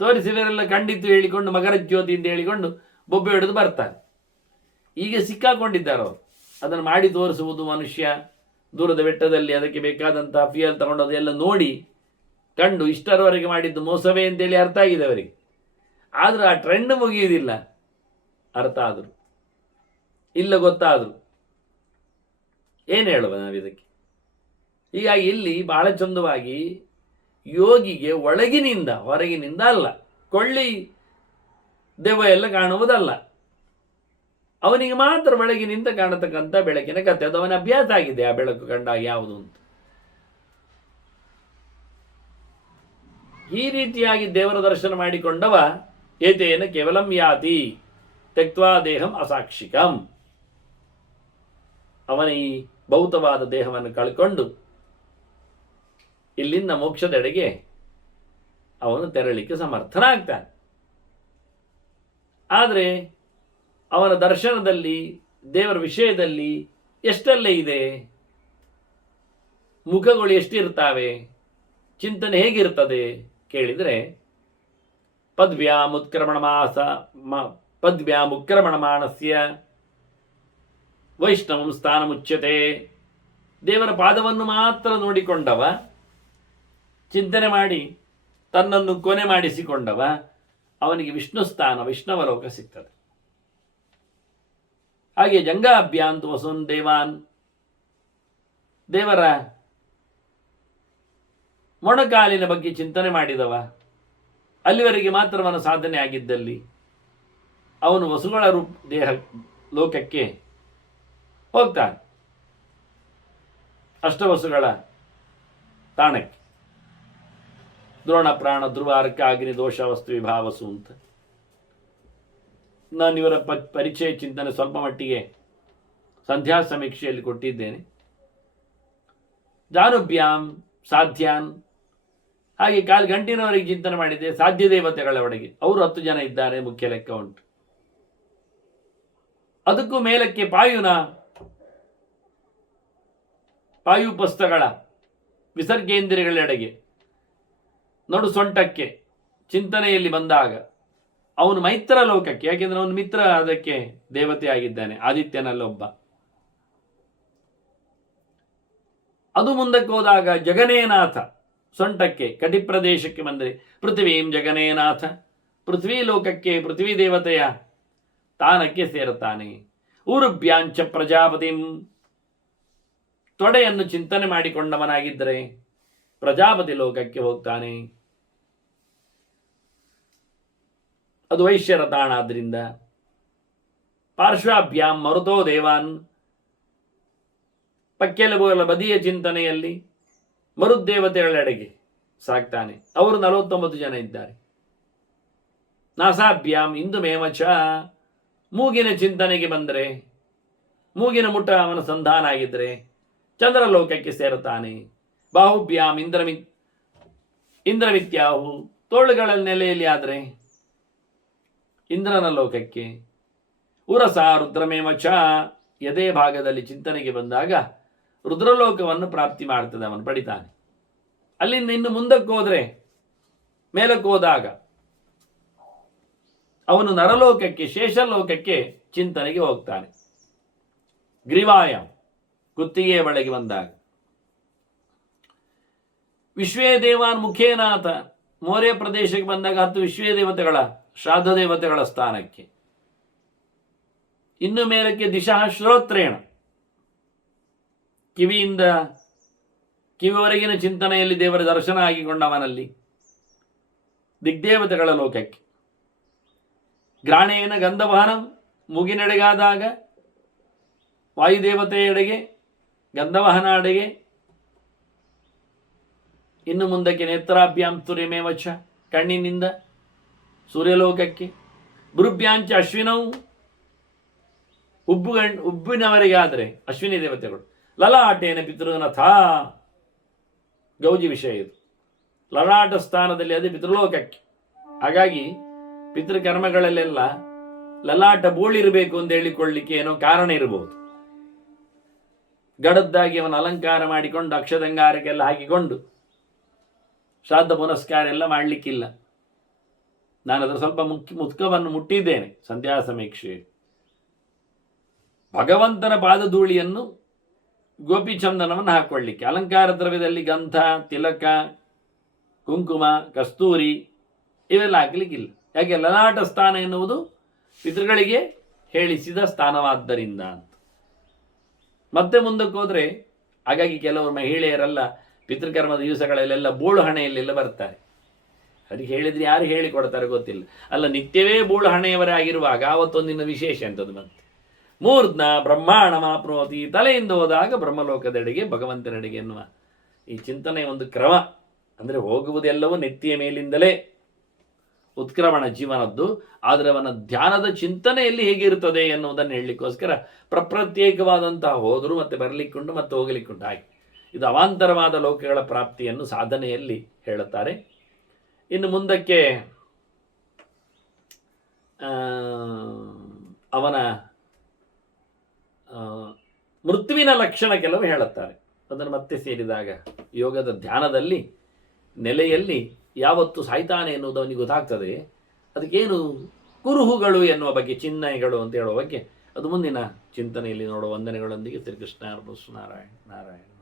ತೋರಿಸಿದರೆಲ್ಲ ಖಂಡಿತು ಹೇಳಿಕೊಂಡು ಮಕರ ಜ್ಯೋತಿ ಅಂತ ಹೇಳಿಕೊಂಡು ಬೊಬ್ಬೆ ಹಿಡಿದು ಬರ್ತಾರೆ. ಈಗ ಸಿಕ್ಕಾಕೊಂಡಿದ್ದಾರೆ ಅವರು. ಅದನ್ನು ಮಾಡಿ ತೋರಿಸುವುದು ಮನುಷ್ಯ ದೂರದ ಬೆಟ್ಟದಲ್ಲಿ ಅದಕ್ಕೆ ಬೇಕಾದಂಥ ಫ್ಯೂಯಲ್ ತಗೊಂಡದು ಎಲ್ಲ ನೋಡಿ ಕಂಡು ಇಷ್ಟರವರೆಗೆ ಮಾಡಿದ್ದು ಮೋಸವೇ ಅಂತೇಳಿ ಅರ್ಥ ಆಗಿದೆ ಅವರಿಗೆ. ಆದರೂ ಆ ಟ್ರೆಂಡ್ ಮುಗಿಯುವುದಿಲ್ಲ, ಅರ್ಥ ಆದರು ಇಲ್ಲ ಗೊತ್ತಾದರು ಏನು ಹೇಳುವ ನಾವು ಇದಕ್ಕೆ. ಹೀಗಾಗಿ ಇಲ್ಲಿ ಬಹಳ ಚಂದವಾಗಿ ಯೋಗಿಗೆ ಒಳಗಿನಿಂದ ಹೊರಗಿನಿಂದ ಅಲ್ಲ, ಕೊಳ್ಳಿ ದೆವ್ವ ಎಲ್ಲ ಕಾಣುವುದಲ್ಲ, ಅವನಿಗೆ ಮಾತ್ರ ಬೆಳಗಿನಿಂದ ಕಾಣತಕ್ಕಂಥ ಬೆಳಕಿನ ಕಥೆ. ಅದು ಅವನ ಅಭ್ಯಾಸ ಆಗಿದೆ, ಆ ಬೆಳಕು ಕಂಡಾಗ ಯಾವುದು ಅಂತ. ಈ ರೀತಿಯಾಗಿ ದೇವರ ದರ್ಶನ ಮಾಡಿಕೊಂಡವ ಏತೇನ ಕೇವಲಂ ಯಾತಿ ತ್ಯಕ್ವಾ ದೇಹಂ ಅಸಾಕ್ಷಿಕಂ, ಅವನ ಈ ಭೌತವಾದ ದೇಹವನ್ನು ಕಳ್ಕೊಂಡು ಇಲ್ಲಿಂದ ಮೋಕ್ಷದೆಡೆಗೆ ಅವನು ತೆರಳಿಕ್ಕೆ ಸಮರ್ಥನಾಗ್ತಾನೆ. ಆದರೆ ಅವನ ದರ್ಶನದಲ್ಲಿ ದೇವರ ವಿಷಯದಲ್ಲಿ ಎಷ್ಟಲ್ಲೇ ಇದೆ, ಮುಖಗಳು ಎಷ್ಟಿರ್ತಾವೆ, ಚಿಂತನೆ ಹೇಗಿರ್ತದೆ ಕೇಳಿದರೆ, ಪದ್ವ್ಯಾಮುತ್ಕ್ರಮಣಮಾನಸ್ಯ ವೈಷ್ಣವಂ ಸ್ಥಾನ ಮುಚ್ಯತೆ. ದೇವರ ಪಾದವನ್ನು ಮಾತ್ರ ನೋಡಿಕೊಂಡವ, ಚಿಂತನೆ ಮಾಡಿ ತನ್ನನ್ನು ಕೊನೆ ಮಾಡಿಸಿಕೊಂಡವ, ಅವನಿಗೆ ವಿಷ್ಣು ಸ್ಥಾನ ವೈಷ್ಣವ ಲೋಕ ಸಿಗ್ತದೆ. ಹಾಗೆ ಜಂಗಾಭ್ಯಾಂತು ವಸುನ್ ದೇವಾನ್, ದೇವರ ಮೊಣಕಾಲಿನ ಬಗ್ಗೆ ಚಿಂತನೆ ಮಾಡಿದವ, ಅಲ್ಲಿವರೆಗೆ ಮಾತ್ರ ಅವನ ಸಾಧನೆ ಆಗಿದ್ದಲ್ಲಿ ಅವನು ವಸುಗಳ ದೇಹ ಲೋಕಕ್ಕೆ ಹೋಗ್ತಾನೆ, ಅಷ್ಟವಸುಗಳ ತಾಣಕ್ಕೆ. ದ್ರೋಣ ಪ್ರಾಣ ಧ್ರುವ ಅರ್ಕ ಅಗ್ನಿ ದೋಷ ವಸ್ತು ವಿಭಾವಸು ಅಂತ. ನಾನು ಇವರ ಪರಿಚಯ ಚಿಂತನೆ ಸ್ವಲ್ಪ ಮಟ್ಟಿಗೆ ಸಂಧ್ಯಾ ಸಮೀಕ್ಷೆಯಲ್ಲಿ ಕೊಟ್ಟಿದ್ದೇನೆ. ಜಾನುಭ್ಯಾಮ್ ಸಾಧ್ಯಾನ್, ಹಾಗೆ ಕಾಲು ಗಂಟಿನವರೆಗೆ ಚಿಂತನೆ ಮಾಡಿದ್ದೆ. ಸಾಧ್ಯ ದೇವತೆಗಳ ಒಳಗೆ ಅವರು 10 ಜನ ಇದ್ದಾರೆ, ಮುಖ್ಯ ಲೆಕ್ಕ ಉಂಟು. ಅದಕ್ಕೂ ಮೇಲಕ್ಕೆ ಪಾಯುಪಸ್ಥಗಳ ವಿಸರ್ಗೇಂದ್ರಿಯಗಳೆಡೆಗೆ ನಡು ಸೊಂಟಕ್ಕೆ ಚಿಂತನೆಯಲ್ಲಿ ಬಂದಾಗ ಅವನು ಮೈತ್ರ ಲೋಕಕ್ಕೆ, ಯಾಕೆಂದ್ರೆ ಅವನು ಮಿತ್ರ ಅದಕ್ಕೆ ದೇವತೆ ಆಗಿದ್ದಾನೆ, ಆದಿತ್ಯನಲ್ಲೊಬ್ಬ. ಅದು ಮುಂದಕ್ಕೆ ಹೋದಾಗ ಜಗನೇನಾಥ ಸೊಂಟಕ್ಕೆ ಕಟಿ ಪ್ರದೇಶಕ್ಕೆ ಬಂದರೆ ಪೃಥ್ವೀಂ ಜಗನೇನಾಥ, ಪೃಥ್ವಿ ಲೋಕಕ್ಕೆ ಪೃಥ್ವಿ ದೇವತೆಯ ತಾನಕ್ಕೆ ಸೇರುತ್ತಾನೆ. ಊರುಭ್ಯಾಂಚ ಪ್ರಜಾಪತಿಂ, ತೊಡೆಯನ್ನು ಚಿಂತನೆ ಮಾಡಿಕೊಂಡವನಾಗಿದ್ದರೆ ಪ್ರಜಾಪತಿ ಲೋಕಕ್ಕೆ ಹೋಗ್ತಾನೆ. ಅದು ವೈಶ್ಯರ ತಾಣ. ಆದ್ರಿಂದ ಪಾರ್ಶ್ವಾಭ್ಯಾಂ ಮರುತೋ ದೇವಾನ್, ಪಕ್ಕೆಲುಬುಗಳ ಬದಿಯ ಚಿಂತನೆಯಲ್ಲಿ ಮರುದ್ದೇವತೆಗಳೆಡೆಗೆ ಸಾಕ್ತಾನೆ. ಅವರು 49 ಜನ ಇದ್ದಾರೆ. ನಾಸಾಭ್ಯಾಂ ಇಂದು ಮೇಮಚ, ಮೂಗಿನ ಚಿಂತನೆಗೆ ಬಂದರೆ, ಮೂಗಿನ ಮುಟ್ಟ ಅವನ ಸಂಧಾನ ಆಗಿದ್ದರೆ ಚಂದ್ರಲೋಕಕ್ಕೆ ಸೇರುತ್ತಾನೆ. ಬಾಹುಭ್ಯಾಂ ಇಂದ್ರಮಿತ್ಯಾಹು, ತೋಳುಗಳ ನೆಲೆಯಲ್ಲಿ ಆದರೆ ಇಂದ್ರನ ಲೋಕಕ್ಕೆ. ಉರಸ ರುದ್ರಮೇಮಚ, ಎದೆ ಭಾಗದಲ್ಲಿ ಚಿಂತನೆಗೆ ಬಂದಾಗ ರುದ್ರಲೋಕವನ್ನು ಪ್ರಾಪ್ತಿ ಮಾಡ್ತದೆ, ಅವನು ಪಡಿತಾನೆ. ಅಲ್ಲಿಂದ ಇನ್ನು ಮುಂದಕ್ಕೆ ಹೋದರೆ, ಮೇಲಕ್ಕೆ ಹೋದಾಗ ಅವನು ನರಲೋಕಕ್ಕೆ, ಶೇಷಲೋಕಕ್ಕೆ ಚಿಂತನೆಗೆ ಹೋಗ್ತಾನೆ. ಗ್ರೀವಾಯ, ಕುತ್ತಿಗೆಯ ಬಳಿಗೆ ಬಂದಾಗ. ವಿಶ್ವೇ ದೇವಾನ್ ಮುಖೇನಾಥ, ಮೋರೆ ಪ್ರದೇಶಕ್ಕೆ ಬಂದಾಗ 10 ವಿಶ್ವೇ ದೇವತೆಗಳ, ಶ್ರಾದ್ದ ದೇವತೆಗಳ ಸ್ಥಾನಕ್ಕೆ. ಇನ್ನು ಮೇಲಕ್ಕೆ ದಿಶಾ ಶ್ರೋತ್ರೇಣ, ಕಿವಿಯಿಂದ ಕಿವಿವರೆಗಿನ ಚಿಂತನೆಯಲ್ಲಿ ದೇವರ ದರ್ಶನ ಆಗಿಕೊಂಡವನಲ್ಲಿ ದಿಗ್ದೇವತೆಗಳ ಲೋಕಕ್ಕೆ. ಗ್ರಾಣೇನ ಗಂಧವಹನಂ, ಮೂಗಿನೆಡೆಗಾದಾಗ ವಾಯುದೇವತೆಯೆಡೆಗೆ, ಗಂಧವಹನ ಎಡೆಗೆ. ಇನ್ನು ಮುಂದಕ್ಕೆ ನೇತ್ರಾಭ್ಯಾಂ ತುರ್ಯಮೇವಚ, ಕಣ್ಣಿನಿಂದ ಸೂರ್ಯಲೋಕಕ್ಕೆ. ಭೃಭ್ಯಾಂಚ ಅಶ್ವಿನವು, ಉಬ್ಬಿನವರಿಗಾದರೆ ಅಶ್ವಿನಿ ದೇವತೆಗಳು. ಲಲಾಟೇನ ಪಿತೃನಥ, ಗೌಜಿ ವಿಷಯ ಇದು. ಲಲಾಟ ಸ್ಥಾನದಲ್ಲಿ ಅದೇ ಪಿತೃಲೋಕಕ್ಕೆ. ಹಾಗಾಗಿ ಪಿತೃಕರ್ಮಗಳಲ್ಲೆಲ್ಲ ಲಲಾಟ ಬೋಳಿರಬೇಕು ಅಂತ ಹೇಳಿಕೊಳ್ಳಿಕ್ಕೆ ಏನೋ ಕಾರಣ ಇರಬಹುದು. ಗಡದ್ದಾಗಿ ಅವನ ಅಲಂಕಾರ ಮಾಡಿಕೊಂಡು ಅಕ್ಷದಂಗಾರಕ್ಕೆಲ್ಲ ಹಾಕಿಕೊಂಡು ಶ್ರಾದ್ದ ಪುನಸ್ಕಾರ ಎಲ್ಲ ಮಾಡಲಿಕ್ಕಿಲ್ಲ. ನಾನು ಅದರ ಸ್ವಲ್ಪ ಮುಖವನ್ನು ಮುಟ್ಟಿದ್ದೇನೆ ಸಂಧ್ಯಾ ಸಮೀಕ್ಷೆ. ಭಗವಂತನ ಪಾದಧೂಳಿಯನ್ನು ಗೋಪಿಚಂದನವನ್ನು ಹಾಕೊಳ್ಳಿಕ್ಕೆ, ಅಲಂಕಾರ ದ್ರವ್ಯದಲ್ಲಿ ಗಂಧ, ತಿಲಕ, ಕುಂಕುಮ, ಕಸ್ತೂರಿ ಇವೆಲ್ಲ ಹಾಕಲಿಕ್ಕಿಲ್ಲ. ಯಾಕೆ? ಲಲಾಟ ಸ್ಥಾನ ಎನ್ನುವುದು ಪಿತೃಗಳಿಗೆ ಹೇಳಿಸಿದ ಸ್ಥಾನವಾದ್ದರಿಂದ ಅಂತ. ಮತ್ತೆ ಮುಂದಕ್ಕೆ ಹೋದರೆ, ಹಾಗಾಗಿ ಕೆಲವರು ಮಹಿಳೆಯರೆಲ್ಲ ಪಿತೃಕರ್ಮದ ದಿವಸಗಳಲ್ಲೆಲ್ಲ ಬೋಳು ಹಣೆಯಲ್ಲೆಲ್ಲ ಬರ್ತಾರೆ. ಅದಕ್ಕೆ ಹೇಳಿದ್ರೆ ಯಾರು ಹೇಳಿಕೊಡ್ತಾರೆ ಗೊತ್ತಿಲ್ಲ. ಅಲ್ಲ, ನಿತ್ಯವೇ ಬೋಳು ಹಣೆಯವರೇ ಆಗಿರುವಾಗ ಆವತ್ತೊಂದಿನ ವಿಶೇಷ ಅಂತದ್ದು. ಮತ್ತೆ ಮೂರ್ಧ್ನ ಬ್ರಹ್ಮಾಂಡ ಮಾಪ್ನೋತಿ, ತಲೆಯಿಂದ ಹೋದಾಗ ಬ್ರಹ್ಮಲೋಕದೆಡೆಗೆ, ಭಗವಂತನೆಡೆಗೆ ಎನ್ನುವ ಈ ಚಿಂತನೆ ಒಂದು ಕ್ರಮ. ಅಂದರೆ ಹೋಗುವುದೆಲ್ಲವೂ ನೆತ್ತಿಯ ಮೇಲಿಂದಲೇ ಉತ್ಕ್ರಮಣ ಜೀವನದ್ದು. ಆದರೆ ಅವನ ಧ್ಯಾನದ ಚಿಂತನೆಯಲ್ಲಿ ಹೇಗಿರುತ್ತದೆ ಎನ್ನುವುದನ್ನು ಹೇಳಲಿಕ್ಕೋಸ್ಕರ ಪ್ರತ್ಯೇಕವಾದಂತಹ ಹೋದರು ಮತ್ತೆ ಬರಲಿಕ್ಕುಂಟು ಮತ್ತೆ ಹೋಗಲಿಕ್ಕುಂಟು. ಹಾಗೆ ಇದು ಅವಾಂತರವಾದ ಲೋಕಗಳ ಪ್ರಾಪ್ತಿಯನ್ನು ಸಾಧನೆಯಲ್ಲಿ ಹೇಳುತ್ತಾರೆ. ಇನ್ನು ಮುಂದಕ್ಕೆ ಅವನ ಮೃತ್ಯುವಿನ ಲಕ್ಷಣ ಕೆಲವು ಹೇಳುತ್ತಾರೆ. ಅದನ್ನು ಮತ್ತೆ ಸೇರಿದಾಗ ಯೋಗದ ಧ್ಯಾನದಲ್ಲಿ ನೆಲೆಯಲ್ಲಿ ಯಾವತ್ತು ಸಾಯ್ತಾನೆ ಎನ್ನುವುದು ಅವನಿಗೆ ಗೊತ್ತಾಗ್ತದೆ. ಅದಕ್ಕೇನು ಕುರುಹುಗಳು ಎನ್ನುವ ಬಗ್ಗೆ, ಚಿಹ್ನೆಗಳು ಅಂತ ಹೇಳುವ ಬಗ್ಗೆ ಅದು ಮುಂದಿನ ಚಿಂತನೆಯಲ್ಲಿ ನೋಡುವ. ವಂದನೆಗಳೊಂದಿಗೆ ಶ್ರೀಕೃಷ್ಣ ಅರ್ಪಣಮಸ್ತು. ನಾರಾಯಣ ನಾರಾಯಣ.